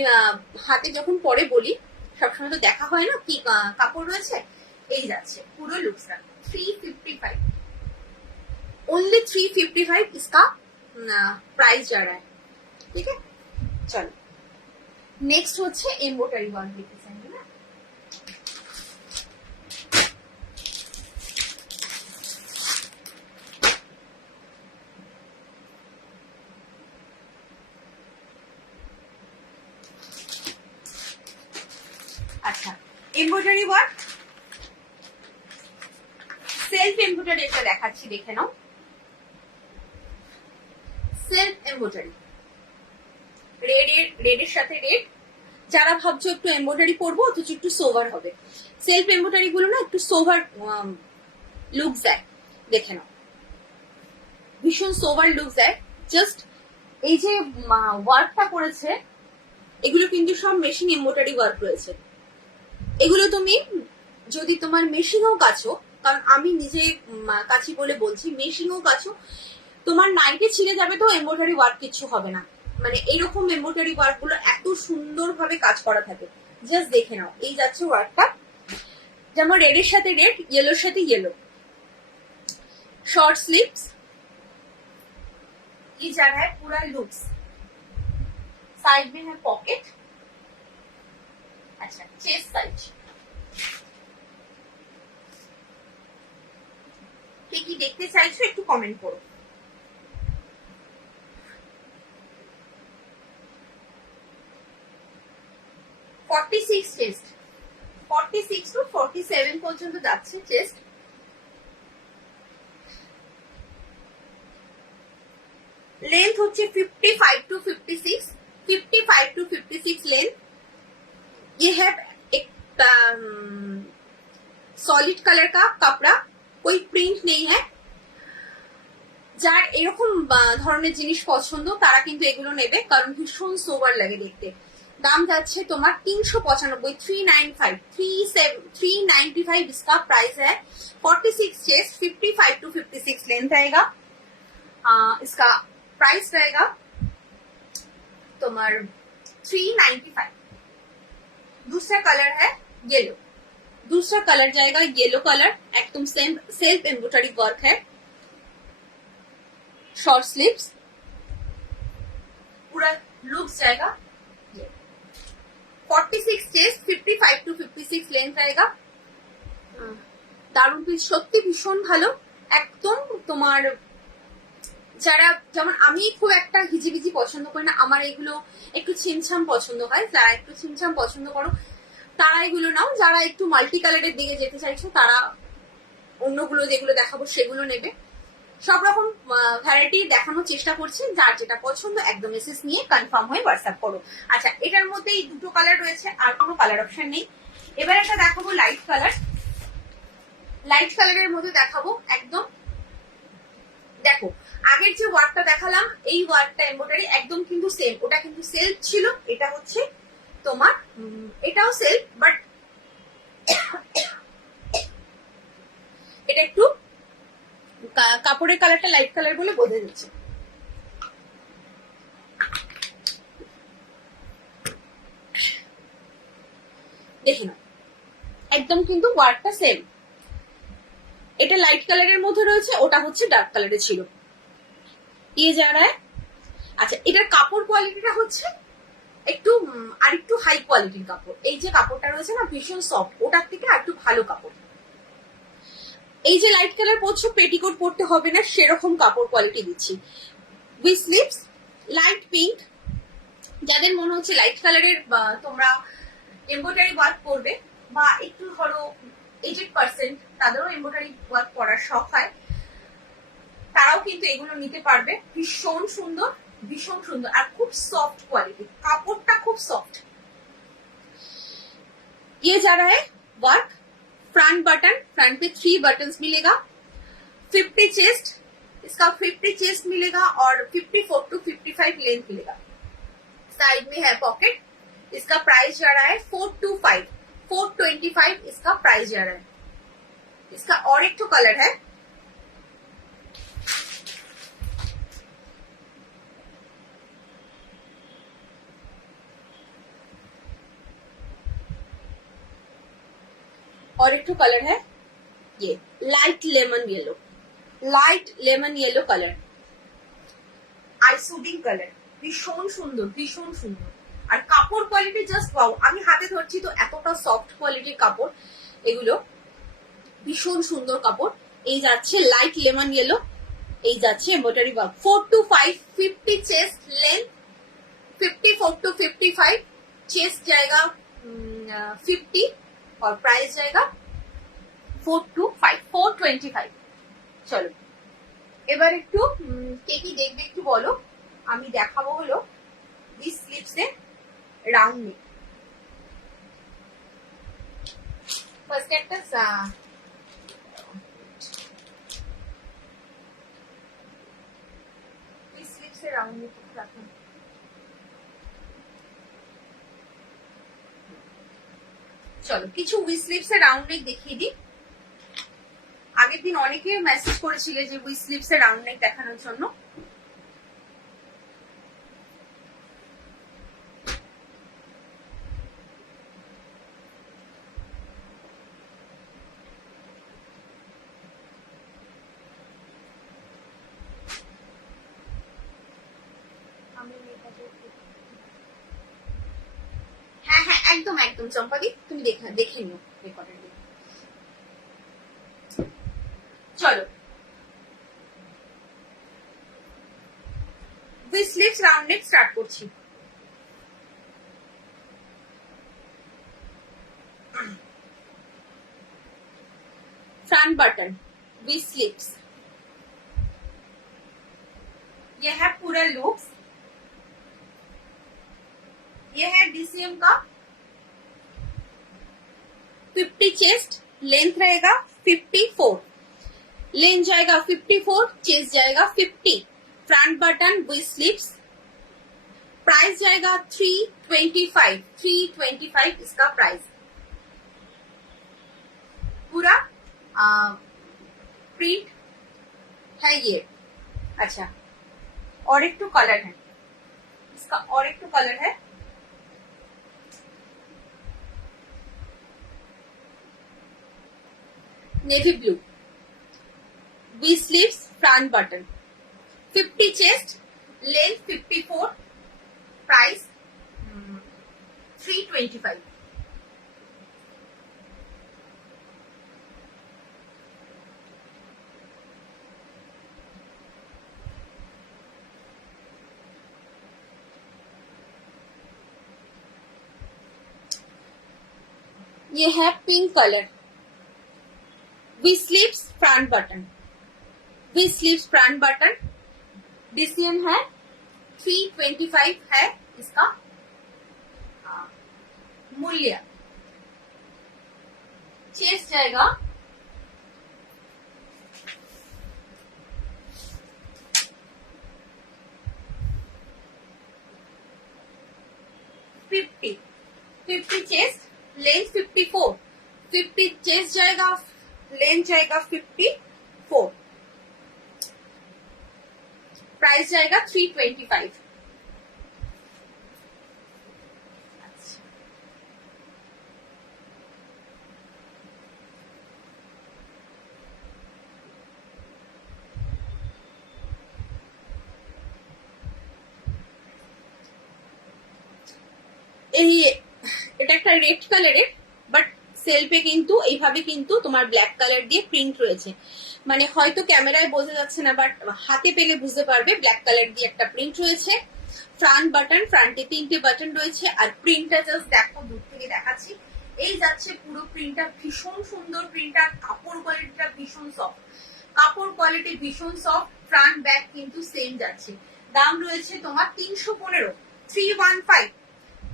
হাতে যখন পরে বলি সবসময় তো দেখা হয় না কি কাপড় রয়েছে। এই যাচ্ছে পুরো লুকসটা 355, ओनली 355 इसका प्राइस जा रहा है। ठीक है, चलो नेक्स्ट হচ্ছে এমব্রয়ডারি ওয়ার্ক ডিজাইন। আচ্ছা, এমব্রয়ডারি ওয়ার্ক সেলফ এমব্রয়ডারি একটা দেখাচ্ছি, দেখে নাও। সেলফ এমব্রয়ডারি রেডের সাথে রেড। যারা ভাবছো একটু এমব্রয়ডারি করবো অথচ একটু সোভার হবে, সেলফ এমব্রয়ডারি গুলো না একটু সোভার লুক দেয়, দেখে নাও ভীষণ সোভার লুক দেয়। জাস্ট এই যে ওয়ার্কটা করেছে এগুলো কিন্তু সব মেশিন এমব্রয়ডারি ওয়ার্ক রয়েছে। এগুলো তুমি যদি তোমার মেশিনও কাছো, কারণ আমি নিজে কাছি বলে বলছি, মেশিনও কাছো, তোমার নাইটে ছিঁড়ে যাবে তো এমব্রয়ডারি ওয়ার্ক কিছু হবে না। মানে এইরকম এমব্রয়ডারি ওয়ার্ক গুলো এত সুন্দর ভাবে কাজ করা থাকে, জাস্ট দেখে নাও। এই যাচ্ছে ওয়ার্কটা, যেমন রেডের সাথে রেড, ইয়েলোর সাথে ইয়েলো। शॉर्ट स्लीव्स, ये जा रहा है पूरा लुक्स, साइड में है पॉकेट। अच्छा, चेस्ट साइज কি দেখতে চাইছো একটু কমেন্ট করো। চেস্ট 46 টু 47 পর্যন্ত যাচ্ছে চেস্ট। लेंथ होच्छे 55 टू 56, 55 टू 56 लेंथ। ये है एक सॉलिड कलर का कपड़ा, कोई प्रिंट नहीं है। যার এরকম ধরনের জিনিস পছন্দ তারা কিন্তু এগুলো নেবে, কারণ ভীষণ সোবার লাগে দেখতে। দাম যাচ্ছে তোমার 395, 395 इसका प्राइस है। 46 चेस्ट, 55 टू 56 लेंथ आएगा। इसका प्राइस रहेगा तुम्हार 395। दूसरा कलर है येलो, दूसरा कलर जाएगा येलो कलर, एकदम सेम सेल्फ एम्ब्रॉयडरी वर्क है। शॉर्ट स्लीव्स, पूरा लुक जाएगा। 46 चेस्ट, 55 टू 56 लेंथ रहेगा। দারুণ পিস, সত্যি ভীষণ ভালো একদম। তোমার যারা যেমন আমি খুব একটা হিজিবিজি পছন্দ করি না, আমার এগুলো একটু ছিমছাম পছন্দ হয়, যারা একটু ছিমছাম পছন্দ করো তারা এগুলো নাও। যারা একটু মাল্টি কালারের দিকে যেতে চাইছো তারা অন্যগুলো যেগুলো দেখাবো সেগুলো নেবে। সব রকম ভ্যারাইটি দেখানোর চেষ্টা করছি, যার যেটা পছন্দ একদম মেসেজ নিয়ে কনফার্ম হয়ে হোয়াটসঅ্যাপ করো। আচ্ছা, এটার মধ্যে এই দুটো কালার রয়েছে, আর কোনো কালার অপশন নেই। এবার একটা দেখাবো লাইট কালার, লাইট কালারের মধ্যে দেখাবো একদম। দেখো আগের যে ওয়ার্কটা দেখালাম এই ওয়ার্কটা এমব্রয়ডারি একদম কিন্তু সেম, ওটা কিন্তু সেলফ ছিল, এটা হচ্ছে তোমার এটাও সেলফ, বাট এটা একটু কাপড়ের কালারটা লাইট কালার বলে বোঝা যাচ্ছে। দেখি না একদম কিন্তু ওয়ার্কটা সেম, এটা লাইট কালারের মধ্যে রয়েছে, ওটা হচ্ছে ডার্ক কালারে ছিল। ये जा रहा है। আচ্ছা, এটার কাপড় কোয়ালিটিটা হচ্ছে একটু আর একটু হাই কোয়ালিটির কাপড়। এই যে কাপড়টা রয়েছে না ভীষণ সফট, ওটার থেকে আর একটু ভালো কাপড়। এই যে লাইট কালার পরছো পেটিকোট পরতে হবে না, সেরকম কাপড় কোয়ালিটি দিচ্ছি। উইথ স্লিভস লাইট পিঙ্ক, যাদের মনে হচ্ছে লাইট কালারের তোমরা এমব্রয়ডারি ওয়ার্ক করবে বা একটু ধরো 80% তাদেরও এমব্রয়ডারি ওয়ার্ক করার শখ হয়, তারাও কিন্তু এগুলো নিতে পারবে। ভীষণ সুন্দর, ভীষণ সুন্দর, আর খুব সফট কোয়ালিটি, কাপড়টা খুব সফট। ये जा रहा है वर्क, फ्रंट बटन, फ्रंट पे 3 बटन्स मिलेगा। 50 चेस्ट, इसका 50 चेस्ट मिलेगा और 54 टू 55 लेंथ मिलेगा। साइड में है पॉकेट। इसका प्राइस जा रहा है 425, 425 इसका प्राइस जा रहा है। इसका और एक तो कलर है, और एक तो कलर है ये light lemon yellow, light lemon yellow colour, আইসুডিং কালার, ভীষণ সুন্দর, ভীষণ সুন্দর। আর কাপড় কোয়ালিটি জাস্ট ওয়াও। আমি হাতে ধরছি তো এতটা সফট কোয়ালিটির কাপড় এগুলো, ভীষণ সুন্দর কাপড়। এই যাচ্ছে লাইট লেমন ইয়েলো, এই যাচ্ছে embroidery work. 4 to 5, 50 chest length, 54 to 55 chest जाएगा 50 और प्राइस जाएगा 4 to 5, 425। চলো এবার একটু কে কি দেখবে একটু বলো। আমি দেখাবো হলো এই স্লিপসে রাউন্ড নেক। ফার্স্ট একটা এই স্লিপসে রাউন্ড নেক রাখুন। চলো কিছু উই স্লিপসে রাউন্ড নেক দেখিয়ে দিই। আগের দিন অনেকে মেসেজ করেছিলে যে উই স্লিপস এর রাউন্ড নেক দেখানোর জন্য। হ্যাঁ হ্যাঁ একদম একদম চম্পাদি, তুমি দেখে নিও রেকর্ডের। চলো we sleeves round neck start করছি। फ्रंट बटन वी स्लिप्स, ये है पूरा लुक्स। ये है डीसीएम का 50 चेस्ट, लेंथ रहेगा 54, लेंथ जाएगा 54, चेस्ट जाएगा 50। Front button with slips, price जाएगा 325, 325 इसका प्राइस। पूरा प्रिंट है ये। अच्छा और एक तो कलर है इसका, और एक तो कलर है navy blue. V sleeves front button, 50 chest, length 54, price 325। ये है pink colour. V sleeves front button, V sleeves front button, डिसीएम है 325 है इसका मूल्य। चेस्ट जाएगा 50 चेस्ट, लेंथ 54, 50 चेस्ट जाएगा, लेंथ जाएगा 54, प्राइस जाएगा 325। এটা একটা রেড কালারের, বাট সেলফে কিন্তু এইভাবে কিন্তু তোমার ব্ল্যাক কালার দিয়ে প্রিন্ট রয়েছে। মানে হয়তো ক্যামেরায় বোঝা যাচ্ছে না, বাট হাতে পেলে বুঝতে পারবে ব্ল্যাক কালার দিয়ে একটা প্রিন্ট রয়েছে। ফ্রন্ট বাটন, ফ্রন্টে 3টে বাটন রয়েছে। আর প্রিন্টটা জাস্ট দেখো, দূর থেকে দেখাচ্ছি। এই যাচ্ছে পুরো প্রিন্টটা, ভীষণ সুন্দর প্রিন্টটা। কাপড় কোয়ালিটিটা ভীষণ সফট, কাপড় কোয়ালিটি ভীষণ সফট। ফ্রন্ট ব্যাক কিন্তু সেম যাচ্ছে। দাম রয়েছে তোমার 315, 315,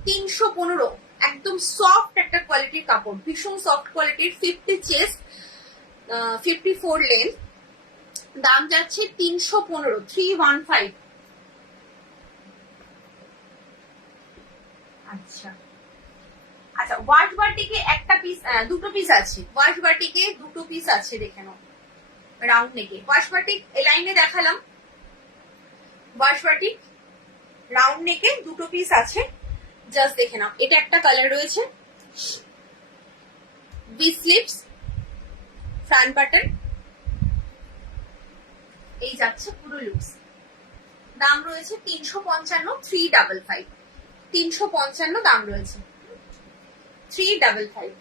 315। একদম সফট একটা কোয়ালিটির কাপড়, ভীষণ সফট কোয়ালিটির। 50 চেস্ট, 54 লেন্থ, দাম যাচ্ছে 315, 315। আচ্ছা, ওয়াশ বাটিকে একটা পিস, দুটো পিস আছে, ওয়াশ বাটিকে দুটো পিস আছে, দেখে নাও। রাউন্ড নেকে ওয়াশ বাটিক এই লাইনে দেখালাম, ওয়াশ বাটিক রাউন্ড নেকে দুটো পিস আছে, জাস্ট দেখে নাও। এটা একটা কালার রয়েছে, ভি স্লিপস, ফ্রন্ট বাটন, এই যাচ্ছে পুরো লুকস। দাম রয়েছে 355, 355, 355 দাম রয়েছে, 355।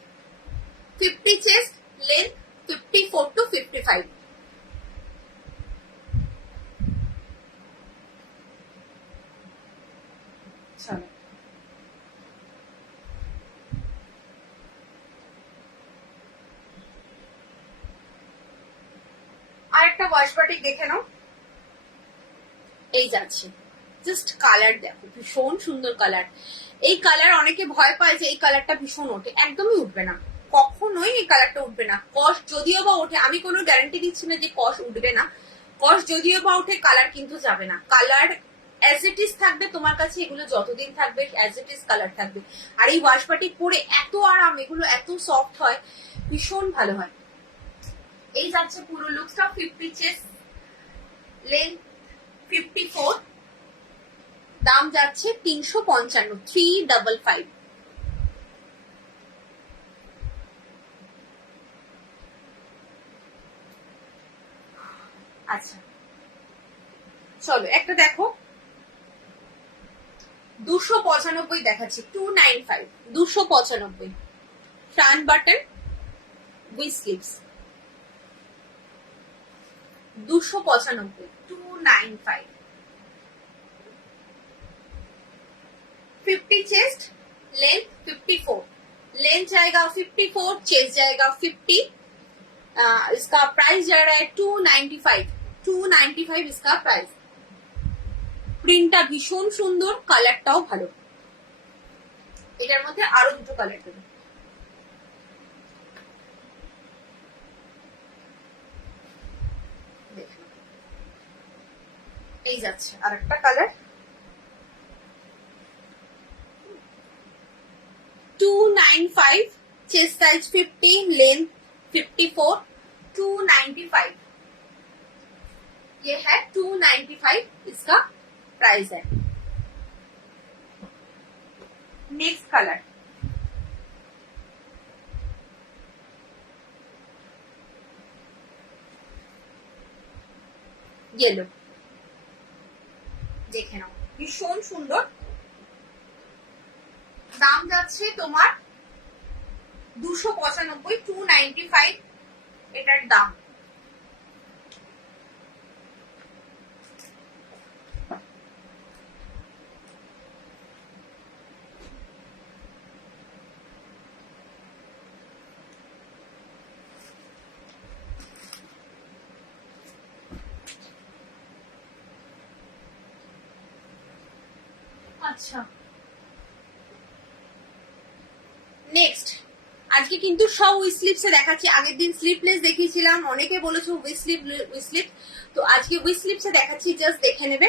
50 চেস্ট, লেন্থ 54 to 55। চলো আরেকটা ওয়াশ বাটিক দেখে নাও, এই যাচ্ছে। জাস্ট কালার দেখো, ভীষণ সুন্দর কালার। এই কালার অনেকে ভয় পায় যে এই কালারটা ভীষণ ওঠে, একদমই উঠবে না, কখনোই এই কালারটা উঠবে না। কস যদিও বা ওঠে, আমি কোনো গ্যারান্টি দিচ্ছি না যে কস উঠবে না, কস যদিও বা ওঠে কালার কিন্তু যাবে না, কালার অ্যাজ ইট ইজ থাকবে তোমার কাছে, এগুলো যতদিন থাকবে অ্যাজ ইট ইজ কালার থাকবে। আর এই ওয়াশ বাটিক পরে এত আরাম, এগুলো এত সফট হয়, ভীষণ ভালো হয়। এই যাচ্ছে পুরো লুকসটা, 50 চেস্ট, লেন্থ 54, দাম যাচ্ছে 355, 355। আচ্ছা চলো একটা দেখো, 295 দেখাচ্ছি, 295, 295, front button with sleeves, 295, 295। 50 chest, length 54, length जाएगा 54, चेस्ट जाएगा 50। इसका प्राइस जा रहा है 295, 295 इसका प्राइस। প্রিন্টটা ভীষণ সুন্দর, কালারটাও ভালো। এটার মধ্যে আরো দুটো কালার দেবে, এই যাচ্ছে আরেকটা কালার, 295, चेस्ट साइज 50, लेंथ 54, 295। ये है 295, इसका प्राइस है। नेक्स्ट कलर, येलो, দেখে নাও ভীষণ সুন্দর। দাম যাচ্ছে তোমার 295, 295 এটার দাম। আচ্ছা নেক্সট, আজকে কিন্তু সব উইথ স্লিপসে দেখাচ্ছি, আগের দিন স্লিপলেস দেখিয়েছিলাম, অনেকে বলেছো উইথ স্লিপ, তো আজকে উইথ স্লিপসে দেখাচ্ছি, জাস্ট দেখে নেবে।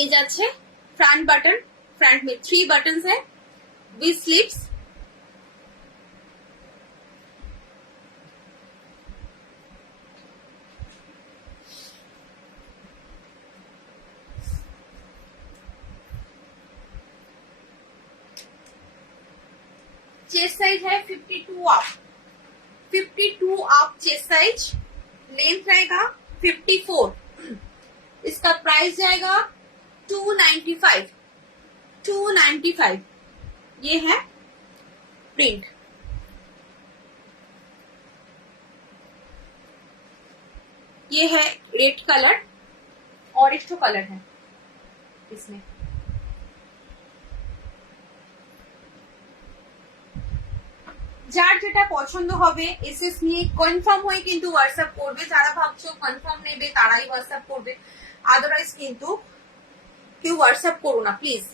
এই যাচ্ছে फ्रंट बटन, फ्रंट में 3 बटन्स है विथ स्लिप्स। चेस्ट साइज है 52 up, 52 up chest size, length रहेगा 54, इसका प्राइस जाएगा 295, 295। ये है प्रिंट, ये है रेड कलर, और एक कलर है इसमें। যার যেটা পছন্দ হবে এসএস নিয়ে কনফার্ম হয়ে কিন্তু হোয়াটসঅ্যাপ করবে, যারা ভাবছো কনফার্ম নেবে তারাই হোয়াটসঅ্যাপ করবে, আদারওয়াইজ কিন্তু কেউ হোয়াটসঅ্যাপ করো না প্লিজ,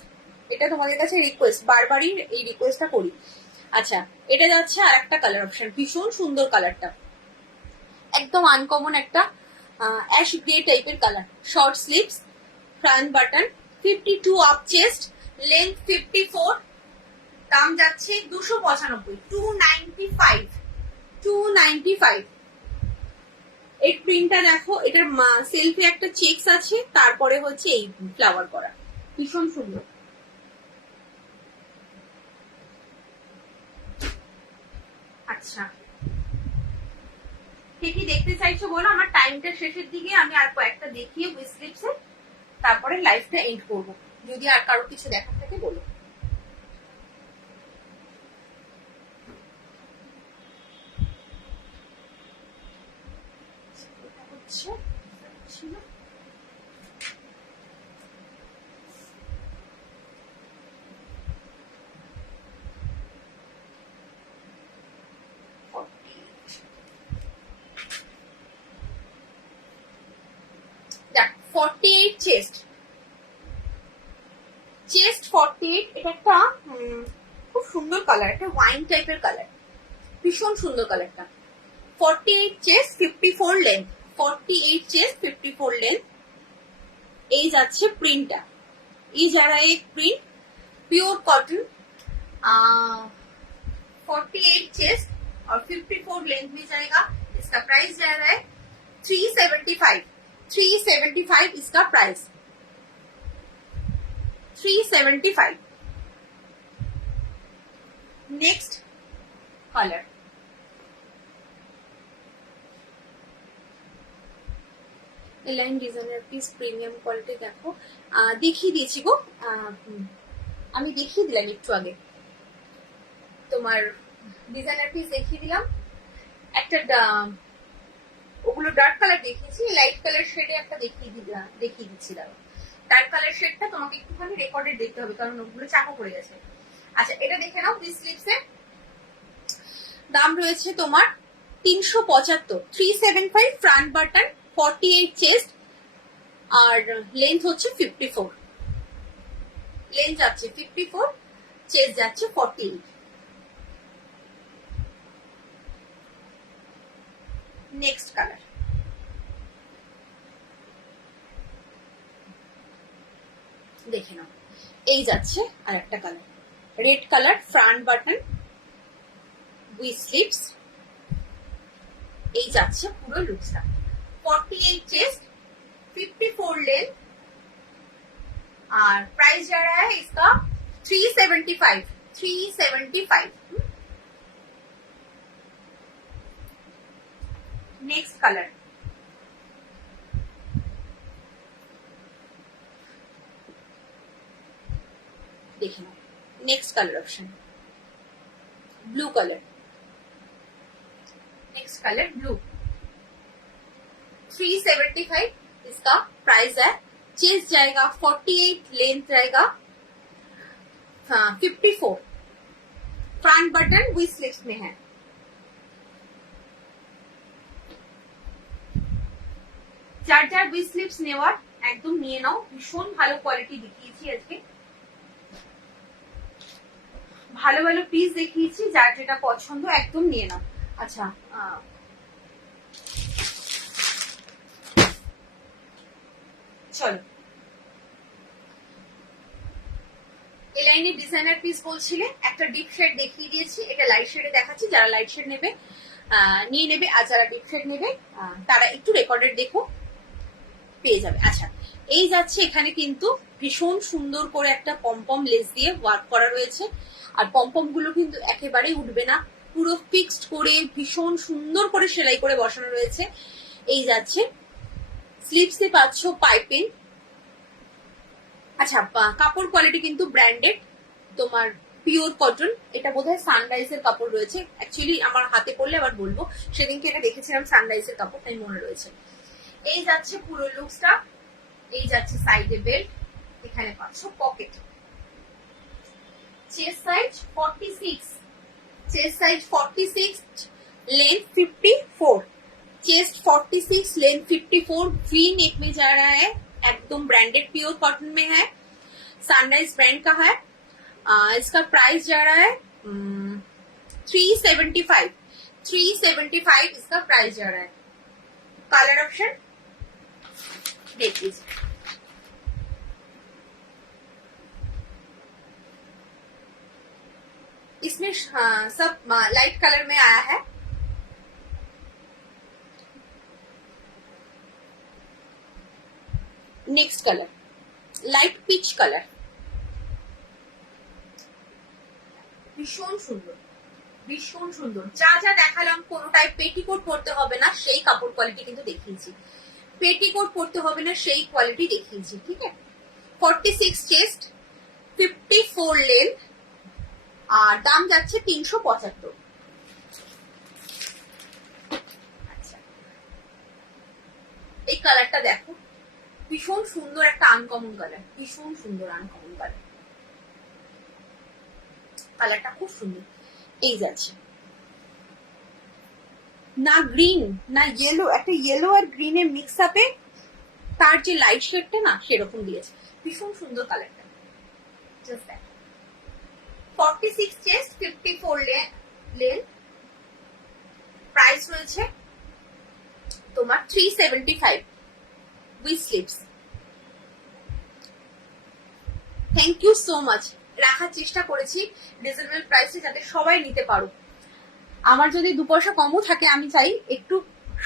এটা তোমাদের কাছে রিকোয়েস্ট, বারবারই এই রিকোয়েস্টটা করি। আচ্ছা এটা যাচ্ছে আর একটা কালার অপশন, ভীষণ সুন্দর কালারটা, একদম আনকমন একটা অ্যাশ গ্রে টাইপের colour, short sleeves, front button, 52 up chest, length 54, দাম যাচ্ছে 295, 295, 295। এই প্রিন্টটা দেখো, এটার সেলফে একটা চেকস আছে, তারপরে হচ্ছে এই ফ্লাওয়ার করা, ভীষণ সুন্দর। আচ্ছা, কে কি দেখতে চাইছো বলো, আমার টাইমটা শেষের দিকে, আমি আর কয়েকটা দেখিয়ে উইশ লিপসে তারপরে লাইফটা এন্ড করবো। যদি আর কারো কিছু দেখার থাকে বলো। দেখ 48 চেস্ট, চেস্ট 48। এটা একটা খুব সুন্দর কালার, একটা ওয়াইন টাইপের কালার, ভীষণ সুন্দর কালারটা। 48 চেস্ট, 54 লেন্থ, 48 চেস্ট, 54 লেন্থ। এই যাচ্ছে প্রিন্টটা, এই যারা এক প্রিंट प्योर कॉटन, 48 चेस्ट और 54 लेंथ में जाएगा। इसका प्राइस जा रहा है 375, 375 इसका price, 375। Next colour, line designer piece premium quality. দেখো দেখিয়ে দিয়েছি গো, আমি দেখিয়ে দিলাম একটু আগে, তোমার ডিজাইনার পিস দেখিয়ে দিলাম। একটা ওগুলো ডার্ক কালার দেখিয়েছি, লাইট কালার শেডে একটা দেখিয়ে দিচ্ছিলাম। ডার্ক কালার শেডটা তোমাকে একটুখানি রেকর্ডেড দেখতে হবে, কারণ ওগুলো চাপা পড়ে গেছে। আচ্ছা, এটা দেখে নাও। দিস স্লিপসের দাম রয়েছে তোমার 375, 375 ফ্রন্ট বাটন, 48 চেস্ট আর লেন্থ হচ্ছে 54, লেন্থ যাচ্ছে 54, চেস্ট যাচ্ছে 48। নেক্সট কালার, দেখে নাও। এই যাচ্ছে আর একটা colour, red colour, front button with slips. এই যাচ্ছে পুরো লুকসটা, 48 चेस्ट, 54 लेंथ और प्राइस जा रहा है इसका 375, 375। नेक्स्ट कलर, देखना। Next colour option blue colour, next colour blue, 375 इसका प्राइस है। चेस्ट जाएगा 48, लेंथ जाएगा 54, फ्रंट बटन विथ स्लिप्स में है। যার যার উইথ স্লিপস নেওয়ার একদম নিয়ে নাও, ভীষণ ভালো কোয়ালিটি দেখিয়েছি আজকে, ভালো ভালো পিস দেখিয়েছি, যার যেটা পছন্দ একদম নিয়ে নাও। আচ্ছা, চলো এই লাইনে ডিজাইনার পিস বলছিলে, একটা ডিপ শেড দেখিয়ে দিয়েছি, এটা লাইট শেডে দেখাচ্ছি। যারা লাইট শেড নেবে নিয়ে নেবে, আর যারা ডিপ শেড নেবে তারা একটু রেকর্ডেড দেখো, পেয়ে যাবে। আচ্ছা, এই যাচ্ছে, এখানে কিন্তু ভীষণ সুন্দর করে একটা পমপম লেস দিয়ে ওয়ার্ক করা রয়েছে, আর পমপম গুলো কিন্তু একেবারেই উঠবে না, পুরো ফিক্সড করে ভীষণ সুন্দর করে সেলাই করে বসানো রয়েছে। এই যাচ্ছে, স্লিপসে পাচ্ছ পাইপিং। আচ্ছা, কাপড় কোয়ালিটি কিন্তু ব্র্যান্ডেড, তোমার পিওর কটন। এটা বোধহয় সানরাইজের কাপড় রয়েছে, অ্যাকচুয়ালি আমার হাতে পড়লে আবার বলবো, সেদিনকে এটা দেখেছিলাম সানরাইজের কাপড়, তাই মনে রয়েছে। এই যাচ্ছে পুরো লুকসটা, এই যাচ্ছে সাইডে বেল্ট, এখানে পাচ্ছ pocket. Chest size 46, chest size 46, length 54, chest 46, length 54, V neck में जा रहा है, एकदम ब्रांडेड प्योर कॉटन में है, सनराइज ब्रांड का है। इसका प्राइस जा रहा है 375, 375 इसका प्राइस जा रहा है। कलर ऑप्शन देख लीजिए। इसमें सब लाइट कलर में आया है। Next colour light peach colour, ভীষণ সুন্দর ভীষণ সুন্দর। যা যা দেখালাম কোনোটাই পেটিকোট পরতে হবে না সেই কাপড় কোয়ালিটি কিন্তু দেখিয়েছি, পেটিকোট পরতে হবে না সেই কোয়ালিটি দেখিয়েছি, ঠিক আছে। 46 চেস্ট, 54 লেন্থ, আর দাম যাচ্ছে 375। আচ্ছা, এই কালারটা দেখো, ভীষণ সুন্দর একটা আনকমন কালার, ভীষণ সুন্দর আনকমন কালার, কালারটা খুব সুন্দর। এই যাচ্ছে না গ্রিন না ইয়েলো, একটা ইয়েলো আর গ্রিনের মিক্স আপে তার যে লাইট শেডটা না সেরকম দিয়েছে, ভীষণ সুন্দর কালারটা। Just that. 46 chest, 54 length, price রয়েছে তোমার 375 with slips. Thank you so much. রাখার চেষ্টা করেছি রিজনেবল প্রাইসে যাতে সবাই নিতে পারো। আমার যদি 2 পয়সা কমও থাকে আমি চাই একটু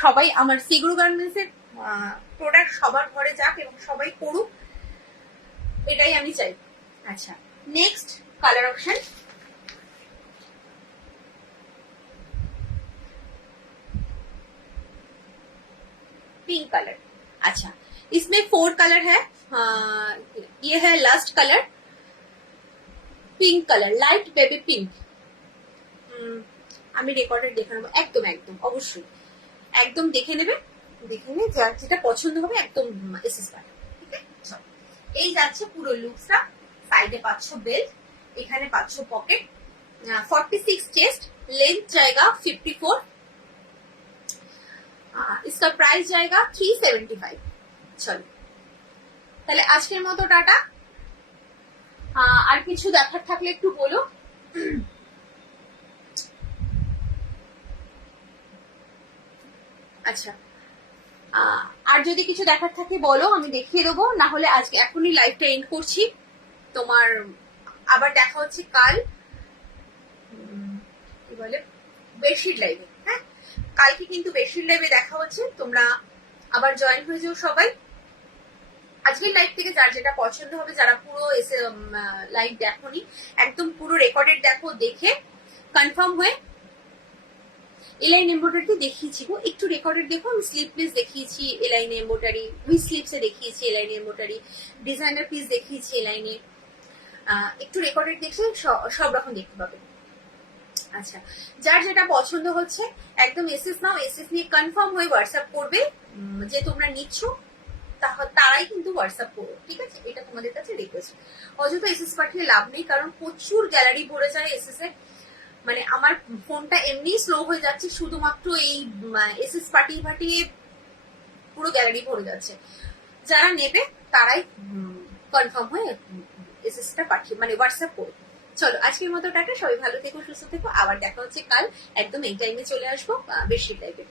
সবাই আমার সিগুরু গার্মেন্টস এর প্রোডাক্ট সবার ঘরে যাক এবং সবাই পড়ুক, এটাই আমি চাই। আচ্ছা, next colour option, pink colour. अच्छा, इसमें 4 कलर है, ये है last colour pink colour, light baby pink. আমি রেকর্ডে দেখে নেবো, একদম একদম অবশ্যই একদম দেখে নেবে, দেখে নিয়ে যার যেটা পছন্দ হবে একদম এসএস পাঠাবে, ঠিক আছে। এই যাচ্ছে পুরো লুকসটা। সাইডে পাচ্ছ বেল্ট, এখানে পাচ্ছ পকেট। 46 চেস্ট, लेंथ जाएगा 54, इसका प्राइस जाएगा 375। চলো তাহলে আজকের মতো টাটা। আর কিছু দেখার থাকলে একটু বলো। আচ্ছা, আর যদি কিছু দেখার থাকে বলো, আমি দেখিয়ে দেবো, না হলে আজকে এখনই লাইভটা এন্ড করছি। তোমার আবার দেখা হচ্ছে কাল, কি বলে, বেডশিট লাইভে। হ্যাঁ, কালকে কিন্তু বেডশিট লাইভে দেখা হচ্ছে, তোমরা আবার জয়েন হয়ে যাও সবাই। আজকের লাইভ থেকে যার যেটা পছন্দ হবে, যারা পুরো এসে লাইভ দেখোনি, একদম পুরো রেকর্ডেড দেখো, দেখে কনফার্ম হয়ে। এলাইন এমব্রয়ডারি দেখিয়েছি গো, একটু রেকর্ডেড দেখো। আমি স্লিপলেস দেখিয়েছি এলাইন এমব্রয়ডারি, উইথ স্লিপসে দেখিয়েছি এলাইন এমব্রয়ডারি, ডিজাইনার পিস দেখিয়েছি এলাইনে। একটু রেকর্ডেড দেখলে সব রকম দেখতে পাবে। আচ্ছা, যার যেটা পছন্দ হচ্ছে একদম এসএস নাও, এসএস নিয়ে কনফার্ম হয়ে হোয়াটসঅ্যাপ করবে যে তোমরা নিচ্ছ, তারাই কিন্তু হোয়াটসঅ্যাপ করো, ঠিক আছে। এটা তোমাদের কাছে রিকোয়েস্ট। অযথা এসএস পাঠিয়ে লাভ নেই, কারণ প্রচুর গ্যালারি ভরে যায় এসএস এ। মানে আমার ফোনটা এমনি স্লো হয়ে যাচ্ছে, শুধুমাত্র এই এসএস পাঠিয়ে পুরো গ্যালারি ভরে যাচ্ছে। যারা নেবে তারাই কনফার্ম হয়ে এসএসটা পাঠিয়ে মানে হোয়াটসঅ্যাপ করো। চলো আজকের মতো টাটা, সবাই ভালো থেকো, সুস্থ থেকো। আবার দেখা হচ্ছে কাল, একদম এই টাইমে চলে আসবো বেডশিট লাইভে।